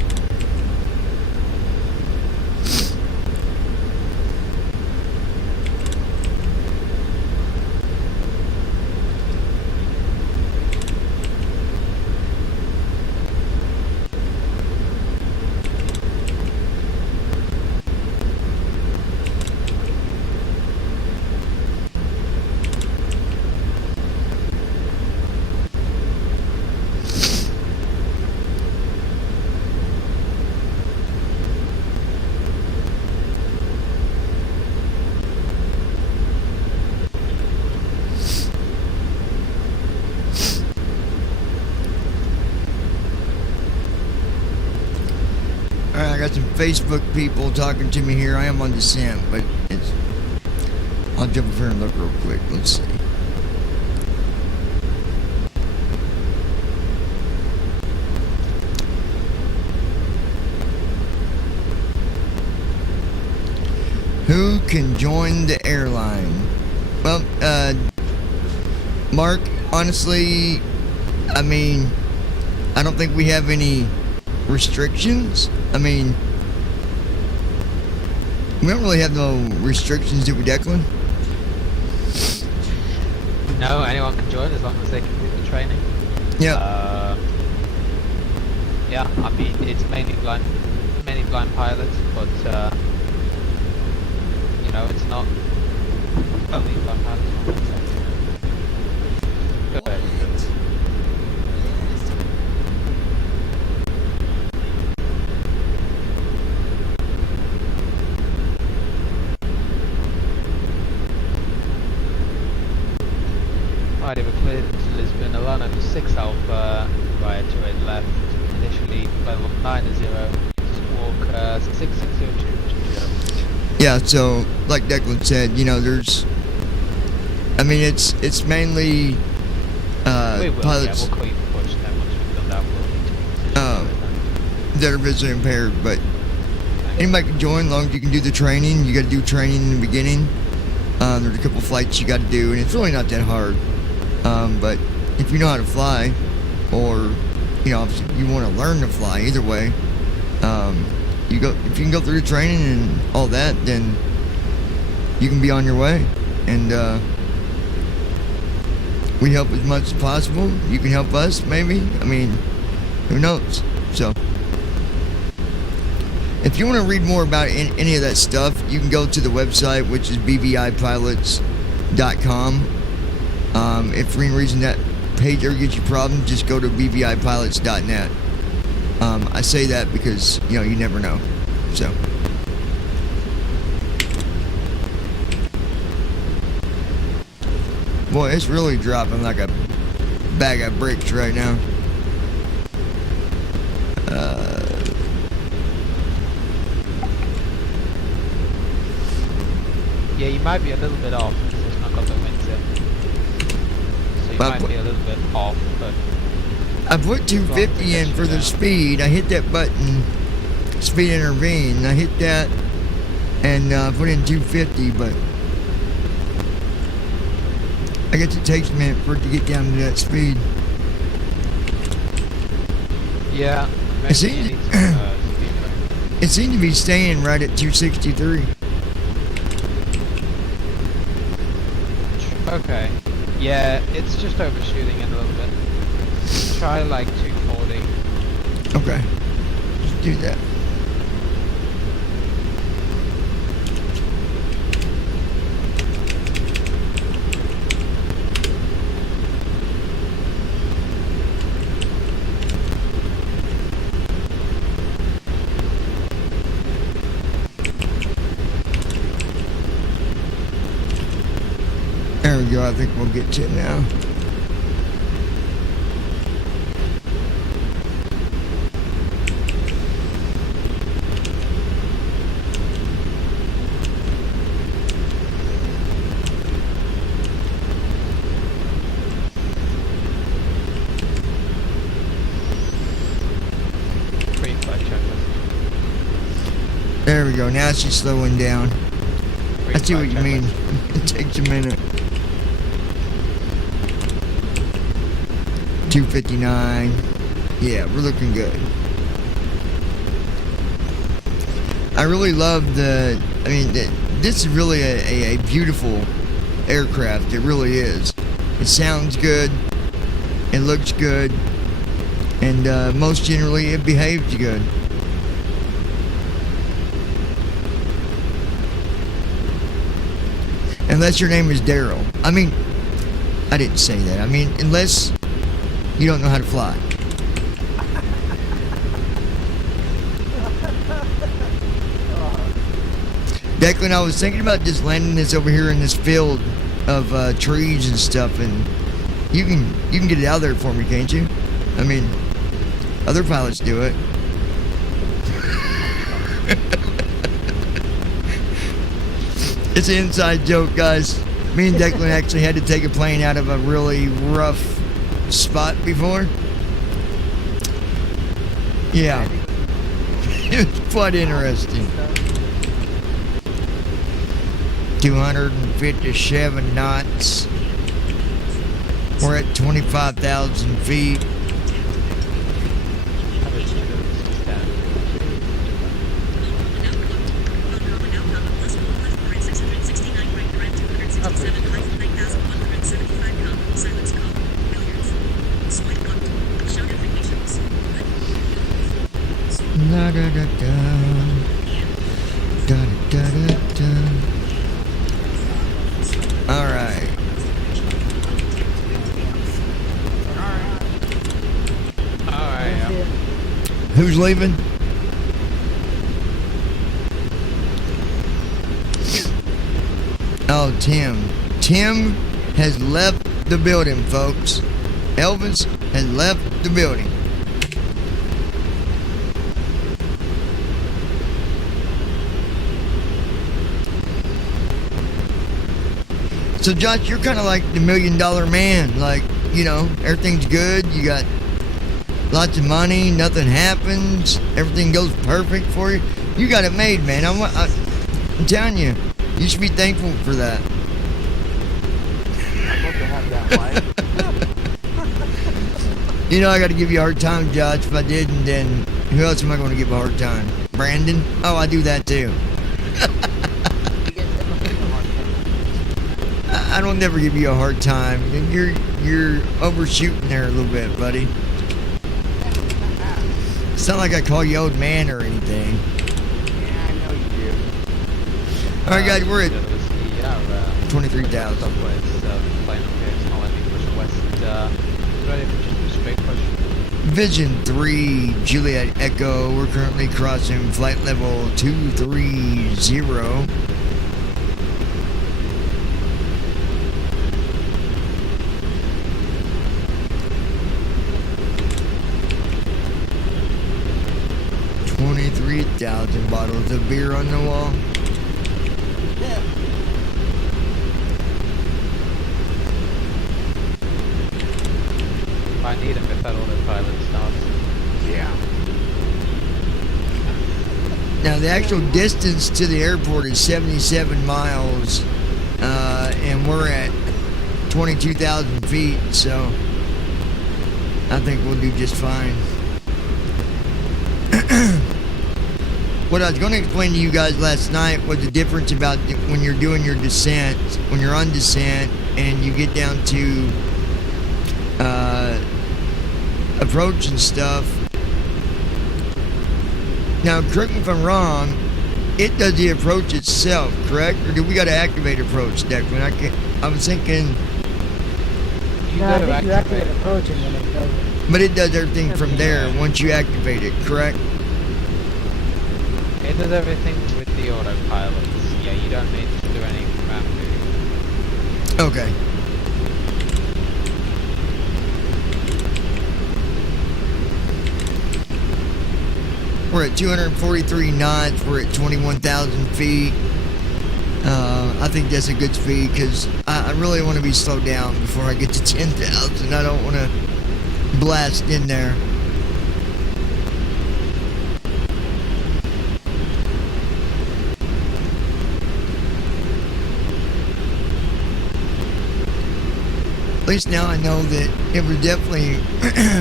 Alright, I got some Facebook people talking to me here. I am on descent, but it's... I'll jump over here and look real quick. Let's see. Who can join the airline? Well, Mark, honestly, I mean, I don't think we have any restrictions. I mean, we don't really have no restrictions, do we, Declan? No, anyone can join as long as they complete the training. Yeah. Yeah, I mean, it's mainly blind pilots, but it's not only blind pilots. Go ahead. Alright, we're cleared into Lisbon, Alana to 6 Alpha, right to it left, initially level 90, squawk 660220. Yeah, so, like Declan said, there's... I mean, it's mainly We will, pilots yeah, we'll call you for push that once we've done that, we'll need to that are visually impaired, but anybody can join as long as you can do the training. You got to do training in the beginning. There's a couple flights you got to do, and it's really not that hard. But if you know how to fly, or you know, if you want to learn to fly, either way, if you can go through the training and all that, then you can be on your way. And we help as much as possible. You can help us, maybe. I mean, who knows? So, if you want to read more about any of that stuff, you can go to the website, which is bvipilots.com. If for any reason that page ever gives you problems, just go to bvipilots.net. I say that because, you know, you never know. So. Boy, it's really dropping like a bag of bricks right now. Yeah, you might be a little bit off because it's not got the winds in. So you might be a little bit off, but... I put 250 in for the speed. I hit that button, speed intervene. I hit that and put in 250, but I guess it takes a minute for it to get down to that speed. Yeah, it seemed to be staying right at 263. Okay. Yeah, it's just overshooting it a little bit. Try like 240. Okay. Just do that. There we go. I think we'll get to it now. There we go. Now she's slowing down. I see what you mean. It takes a minute. 259. Yeah, we're looking good. I really love this is really a beautiful aircraft. It really is. It sounds good. It looks good. And most generally, it behaves good. Unless your name is Daryl. I mean, I didn't say that. I mean, unless you don't know how to fly. Declan, I was thinking about just landing this over here in this field of trees and stuff, and you can get it out of there for me, can't you? I mean, other pilots do it. It's an inside joke, guys. Me and Declan actually had to take a plane out of a really rough spot before. Yeah. It was quite interesting. 257 knots. We're at 25,000 feet. Da da da da. Da da da da. All right. Who's leaving? Oh, Tim. Tim has left the building, folks. Elvis has left the building. So, Josh, you're kind of like the $1 million man. Like, you know, everything's good. You got lots of money. Nothing happens. Everything goes perfect for you. You got it made, man. I'm telling you, you should be thankful for that. I'd love to have that life. You know, I got to give you a hard time, Josh. If I didn't, then who else am I going to give a hard time? Brandon? Oh, I do that too. I don't never give you a hard time. You're overshooting there a little bit, buddy. It's not like I call you old man or anything. Yeah, I know you do. All right, guys, we're at 23,000. Vision 3, Juliet Echo. We're currently crossing flight level 230. $23,000 bottles of beer on the wall. I need him if that autopilot stops. Yeah. Now the actual distance to the airport is 77 miles, and we're at 22,000 feet, so I think we'll do just fine. What I was going to explain to you guys last night was the difference about when you're doing your descent, when you're on descent, and you get down to approach and stuff. Now, correct me if I'm wrong, it does the approach itself, correct? Or do we got to activate approach, Declan? I was thinking... No, I think you activate approach and then it does it. But it does everything from there once you activate it, correct? It does everything with the autopilots. Yeah, you don't need to do anything from after. Okay. We're at 243 knots. We're at 21,000 feet. I think that's a good speed because I really want to be slowed down before I get to 10,000. I don't want to blast in there. At least now I know that it was definitely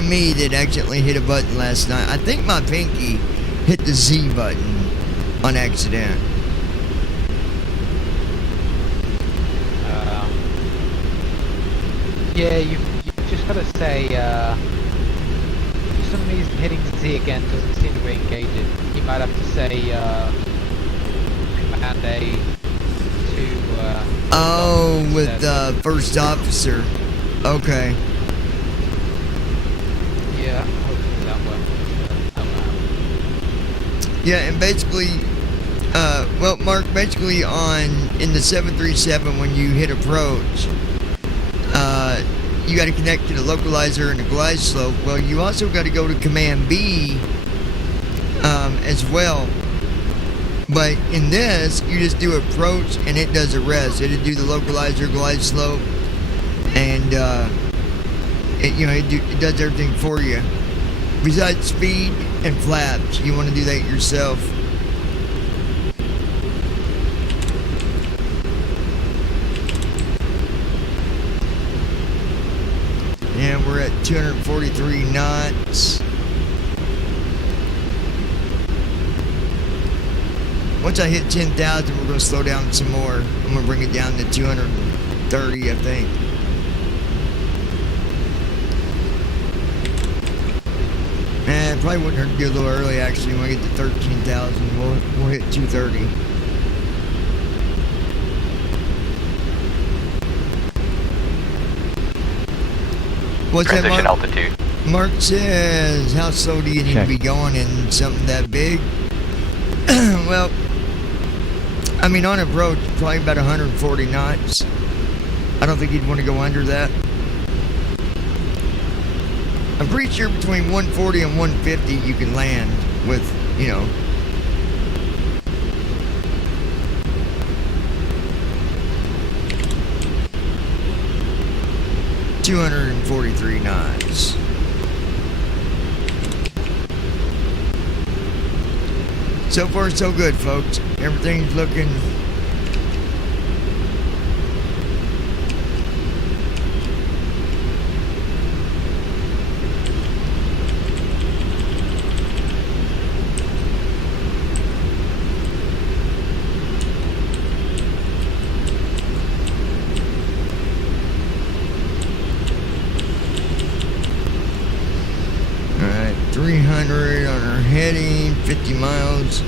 me that accidentally hit a button last night. I think my pinky hit the Z button on accident. Yeah, you've just got to say, for some reason hitting Z again doesn't seem to re-engage it. You might have to say, Command A to, oh, with the first officer. Okay. Yeah, hopefully that works. Yeah, and basically, well, Mark, basically in the 737 when you hit approach, you got to connect to the localizer and the glide slope. Well, you also got to go to Command B as well. But in this, you just do approach and it does the rest. It'll do the localizer, glide slope, and it does everything for you. Besides speed and flaps, you want to do that yourself. And we're at 243 knots. Once I hit 10,000, we're going to slow down some more. I'm going to bring it down to 230, I think. And it probably wouldn't hurt to do a little early, actually. When I get to 13,000, we'll hit 230. What's Transition that, Mark? altitude. Mark says, how slow do you need to be going in something that big? Well, I mean, on approach, probably about 140 knots. I don't think you'd want to go under that. I'm pretty sure between 140 and 150 you can land with, 243 knots. So far, so good, folks. Everything's looking heading 50 miles.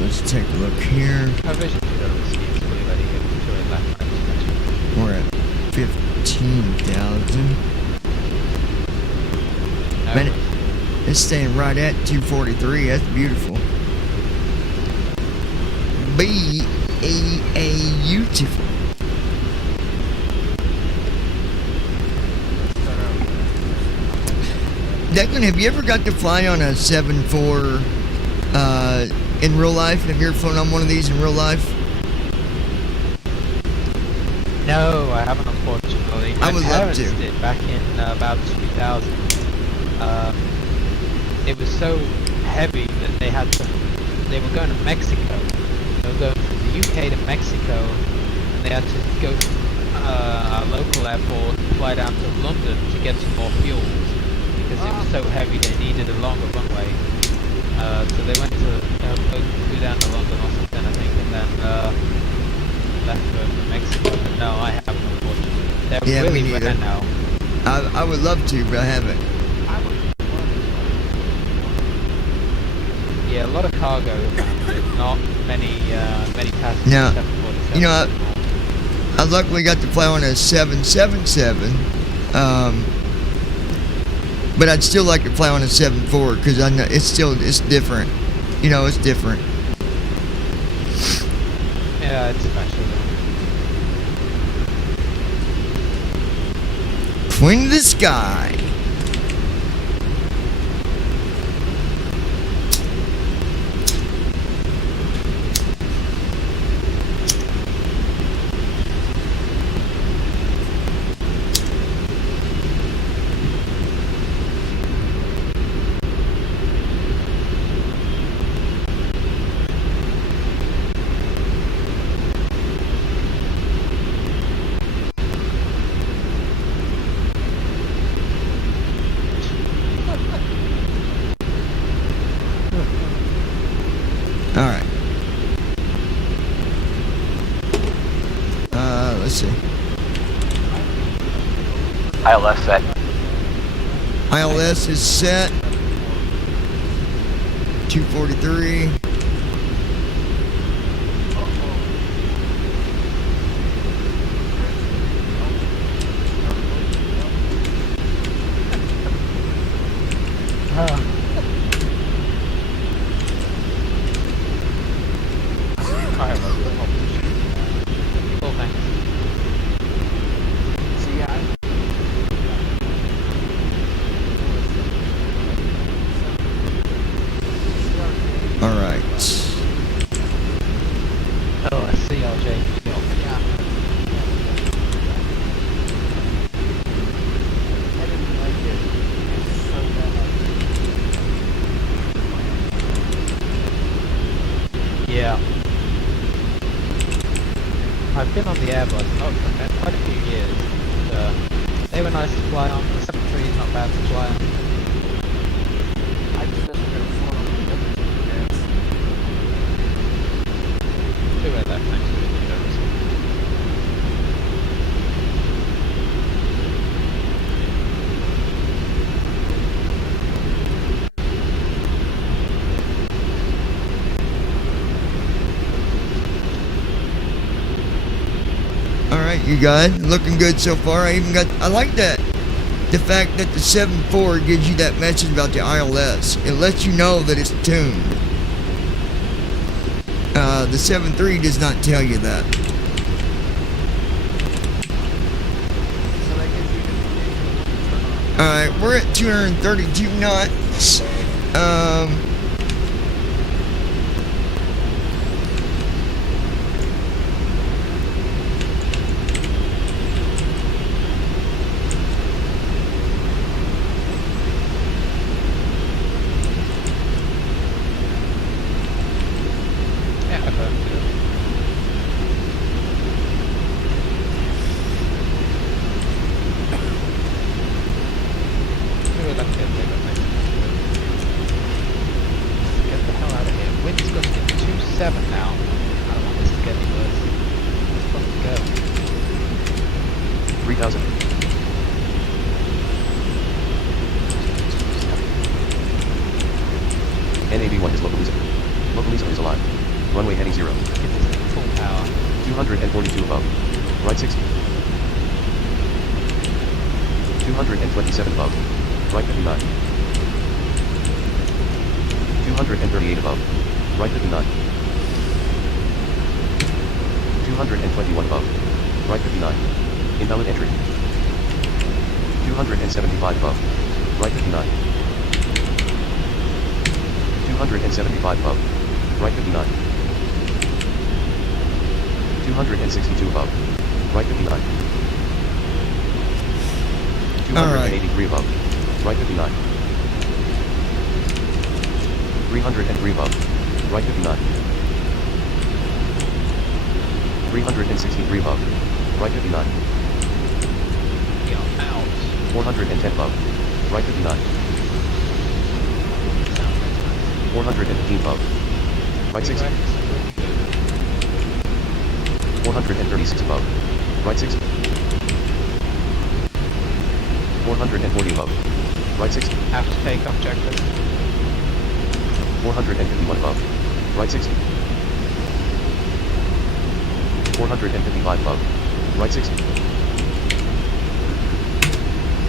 Let's take a look here. We're at 15,000. Man, it's staying right at 243. That's beautiful. Beautiful. Declan, have you ever got to fly on a 7.4 in real life? Have you ever flown on one of these in real life? No, I haven't, unfortunately. I would love to. Did back in about 2000. It was so heavy that they were going to Mexico. They were going from the UK to Mexico, and they had to go to a local airport, fly down to London to get some more fuel, because it was so heavy they needed a longer runway. So they went to flew down to London or something, I think, and then left for Mexico. But no, I haven't, unfortunately. They're really rare now. I would love to, but I haven't. Yeah, a lot of cargo around it, not many passengers. Now, 747 you know, I luckily got to fly on a 777. But I'd still like to fly on a 7.4 because I know it's different. You know, it's different. Yeah, it's special. Queen of the Sky. Alright. Let's see. ILS set. ILS is set. 243. Alright. Oh, I see, LJ. Yeah. I've been on the Airbus, not for quite a few years. And, they were nice to fly on. The 73 is not bad to fly on. Two were left next to the windows. Alright, you guys, looking good so far. I like that. The fact that the 7.4 gives you that message about the ILS. It lets you know that it's tuned. The 7.3 does not tell you that. Alright, we're at 232 knots. Yeah, I've heard of it. 242 above. Right 60. 227 above. Right 59. 238 above. Right 59. 221 above. Right 59. Invalid entry. 275 above. Right 59. 275 above. Right 59. 262 above. Right 59. 283 above. Right 59. 303 above. Right 59. 363 above. Right 59. 410 above. Right 59. 415 above. Right 60. 436 above. Right 60. 440 above. Right 60. After takeoff checklist. 451 above. Right 60. 455 above. Right 60.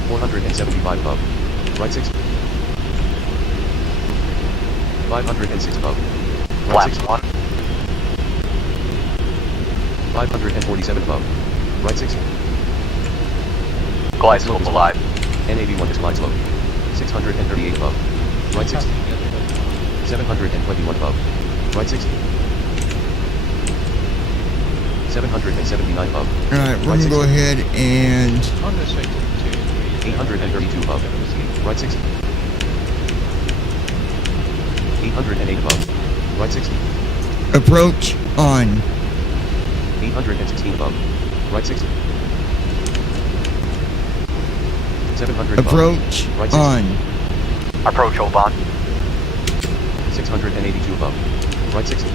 475 above. Right 60. 506 above. Right Flaps 60. 1. 547 above. Right 60. Glide slope alive. NAV1 is glide slope. 638 above. Right 60. 721 above. Right 60. 779 above. Alright, we're gonna go ahead and 832 above. Right 60. 808 above. Right 60. approach on. 816 above. Right 60. 700 above. Approach Right 60. on. Approach Oban. 682 above. Right 60.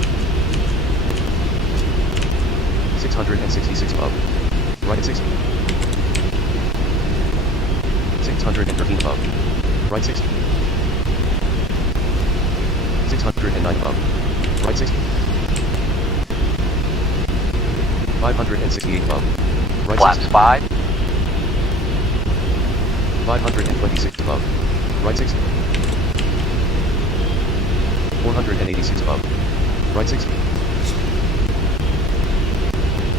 666 above. Right 60. 613 above. Right 60. 609 above. Right 60. 568 above. Right Flaps 60. 5. 526 above. Right 60. 486 above. Right 60.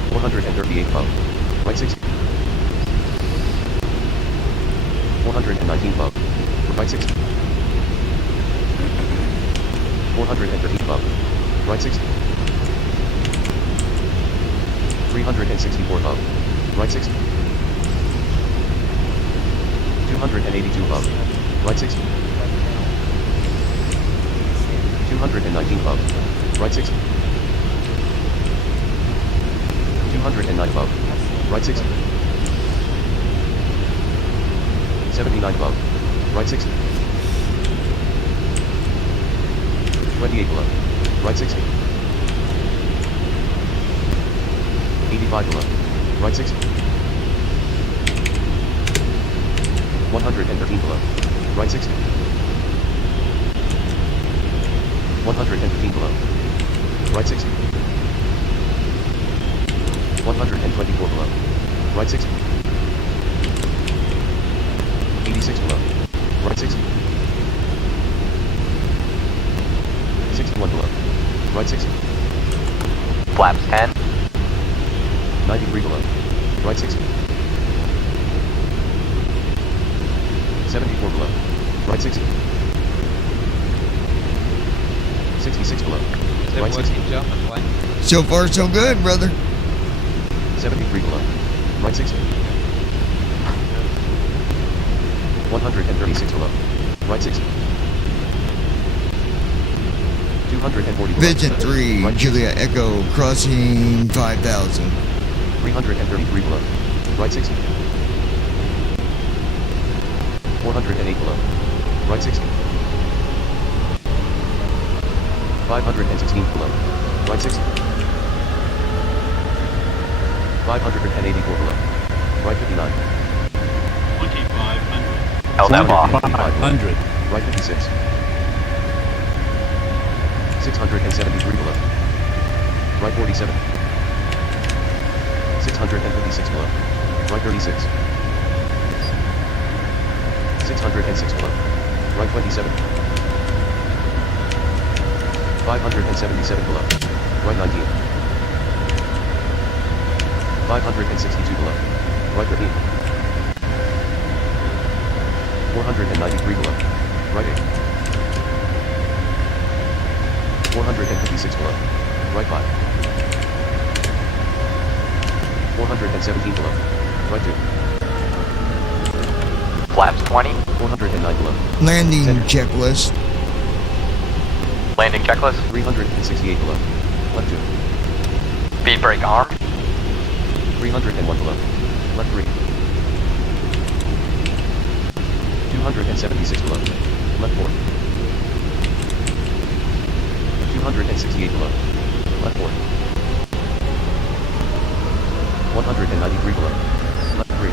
438 above. Right 60. 419 above. Right 60. 413 above. Right 60. 364 above. Right 60. 282 above. Right 60. 219 above. Right 60. 209 above. Right 60. 79 above. Right 60. 28 below. Right 60. 85 below. Right 60. 113 below. Right 60. 115 below. Right 60. 124 below. Right 60. 86 below. Right 60. 61 below. Right 60. Flaps 10. 93 below. Right 60. 74 below. Right 60. 66 below. Right 60. So far, so good, brother. 73 below. Right 60. 136 below. Right 60. 240 below. Vision 3, Right 60. Julia Echo, crossing 5,000. 333 below. Right 60. 408 below. Right 60. 516 below. Right 60. 584 below. Right 59. 2,500. LM off. 500. Right 56. 673 below. Right 47. 656 below. Right 36. 606 below. Right 27. 577 below. Right 19. 562 below. Right 13. 493 below. Right 8. 456 below. Right 5. 417 below. Right 2. Flaps 20. 409 below. Landing Center. checklist. Landing checklist. 368 below. Left 2. Speed brake armed. 301 below. Left 3. 276 below. Left 4. 268 below. Left 4. 193 below. Left 3.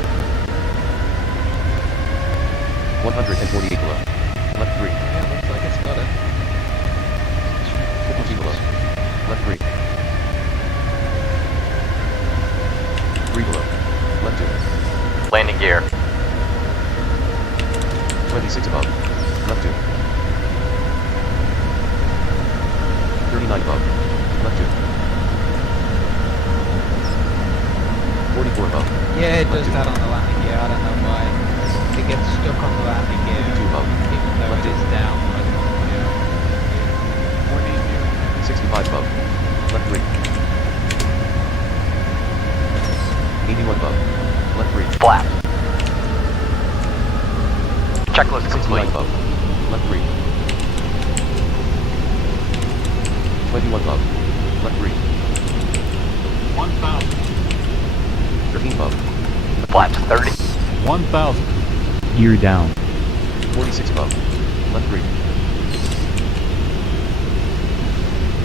148 below. Left 3. Yeah, looks like it's got it. 52 below. Left 3. 3 below. Left 2. Landing gear. 26 above. Left 2. 39 above. Left 2. 44 above. Yeah, it Left does 2. that on the landing gear. I don't know why. It gets stuck on the landing gear, 52 above. even though Left it 2. is down. Like, yeah. 65 above. Left 3. 81 above. Left 3. Flap. Checklist 69 complete. above. Left 3. 21 above. Left 3. 1,000. 13 above. Flaps 30. 1,000. Gear down. 46 above. Left 3.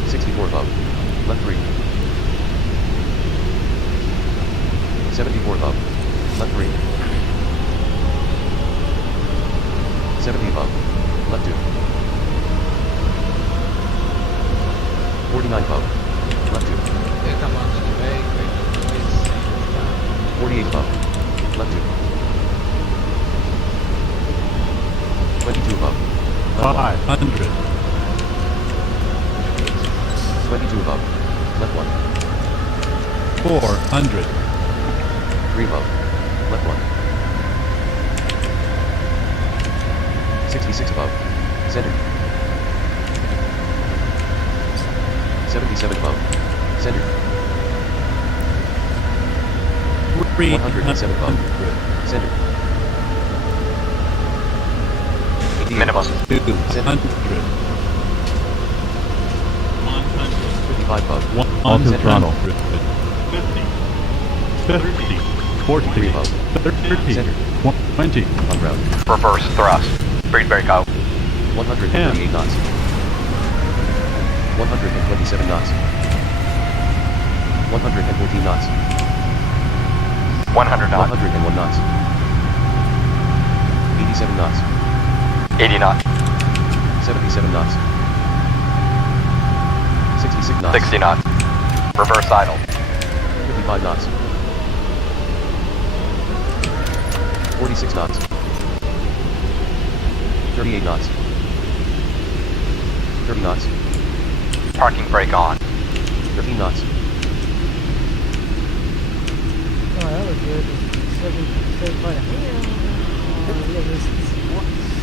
64 above. Left 3. 74 above. Left 3. 70 above. Left 2. 49 above. Left 2. Yeah, come on, just very quick. 48 above. Left 2. 22 above. Left 500. 22 above. Left 1. 400. 3 above. Left 1. 66 above. Center. 77 above. Center. 107 above. Center. 88 Minimum. above. 200. 55 above. Auto throttle. 50. 40. 3 above. 30. Center. 20. On ground. Reverse thrust. Speed brake out. 138 knots. 127 knots. 114 knots. 100 knots. 101 knots. 87 knots. 80 knots. 77 knots. 66 knots. 60 knots. Reverse idle. 55 knots. 46 knots. 38 knots. 30 knots. Parking brake on. 13 knots. Oh, that was good.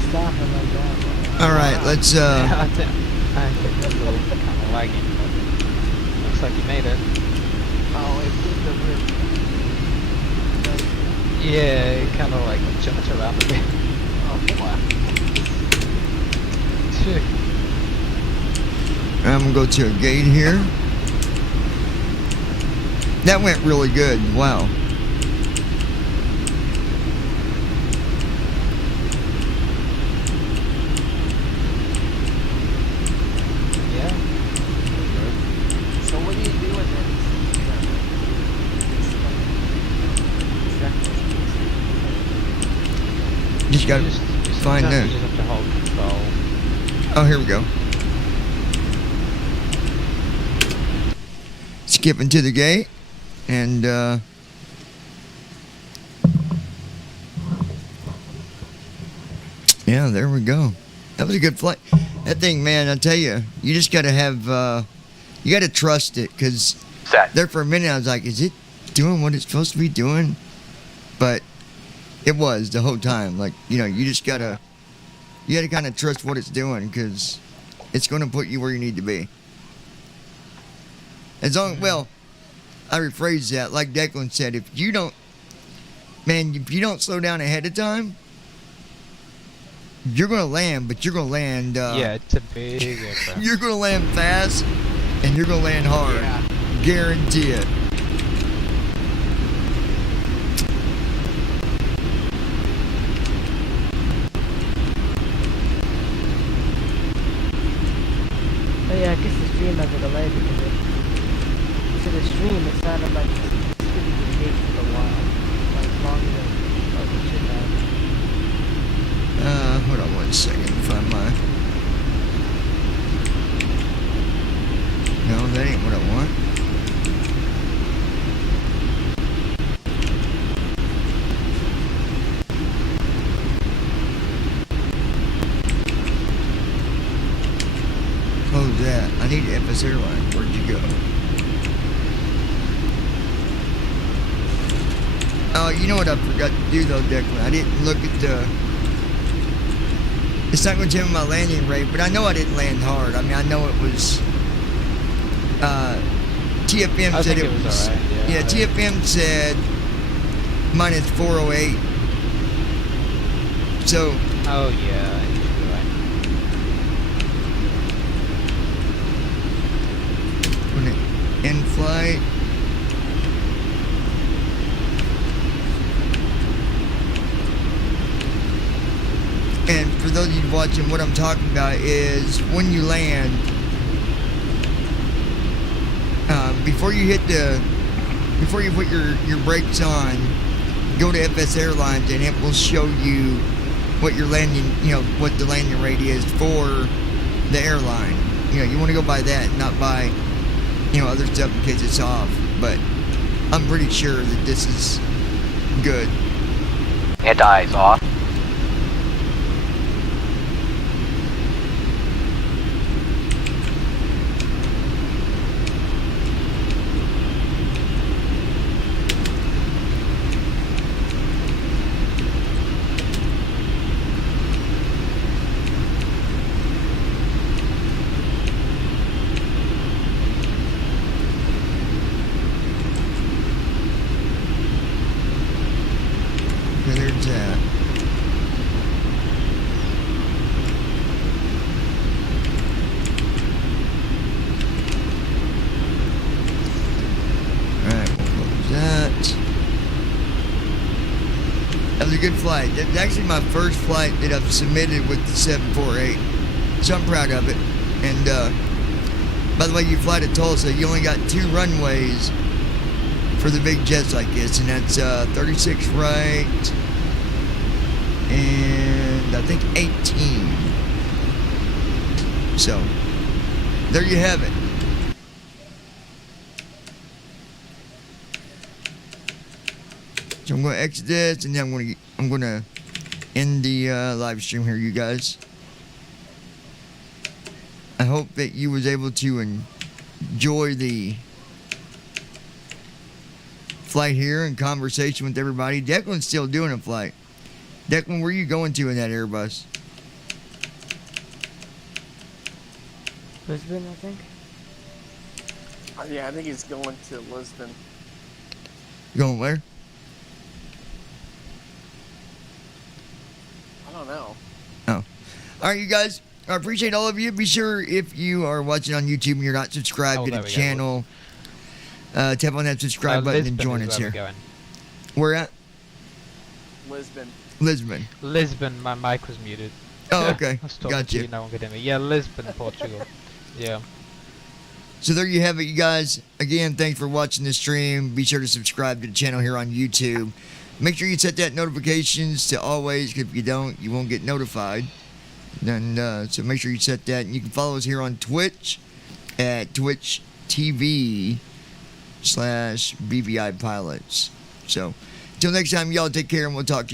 Stopping like that. All right, let's I think that's a little kind of lagging, but looks like you made it. Oh, it's in the rear. Yeah, it kind of like jumped around a bit. Oh, wow. I'm gonna go to a gate here. That went really good. Wow. Yeah. So what do you do with it? Just gotta find sometimes that. you just have to hold control. Oh, here we go. Skipping to the gate, and Yeah, there we go. That was a good flight. That thing, man, I tell you, you just got to have, you got to trust it, because Set. there for a minute I was like, is it doing what it's supposed to be doing? But it was the whole time. Like, you know, you just got to kind of trust what it's doing, because it's going to put you where you need to be. As long, well, I rephrase that, like Declan said, if you don't slow down ahead of time, you're gonna land, but you're gonna land. Yeah, it's a big aircraft. You're gonna land fast, and you're gonna land hard. Yeah. Guarantee it. Oh yeah, I guess the stream has a delay because the stream it sounded like it's going to be engaged for a while, like longer than it should have. Hold on one second. Find my. No, that ain't what I want. Close that. I need FS Airline. Where'd you go? Oh, you know what I forgot to do though, Declan? I didn't look at the. It's not going to tell me my landing rate, but I know I didn't land hard. I mean, I know it was. TFM I said think it it was was. alright, yeah. TFM said minus 408. So. Oh yeah, you're right. When it in flight. And for those of you watching, what I'm talking about is when you land, before you put your brakes on, go to FS Airlines and it will show you what your landing, what the landing rate is for the airline. You want to go by that, not by, other stuff in case it's off. But I'm pretty sure that this is good. Anti-eyes off. There's that. Alright, we'll close that. That was a good flight. That's actually my first flight that I've submitted with the 748. So I'm proud of it. And by the way, you fly to Tulsa, you only got 2 runways for the big jets like this, and that's 36 right and I think 18. So there you have it. So I'm going to exit this, and then I'm going to end the live stream here, you guys. I hope that you was able to enjoy the flight here and conversation with everybody. Declan's still doing a flight. Declan, where are you going to in that Airbus? Lisbon, I think. Yeah, I think he's going to Lisbon. Going where? I don't know. Oh. All right, you guys. I appreciate all of you. Be sure, if you are watching on YouTube and you're not subscribed to the channel, tap on that subscribe button and join us here. Where at? Lisbon. Lisbon. My mic was muted. Oh, okay. I was talking Got to you. No one could hear me. Yeah, Lisbon, Portugal. Yeah. So there you have it, you guys. Again, thanks for watching the stream. Be sure to subscribe to the channel here on YouTube. Make sure you set that notifications to always, 'cause if you don't, you won't get notified. And so make sure you set that. And you can follow us here on Twitch at Twitch TV/BVI Pilots. So until next time, y'all take care, and we'll talk to you.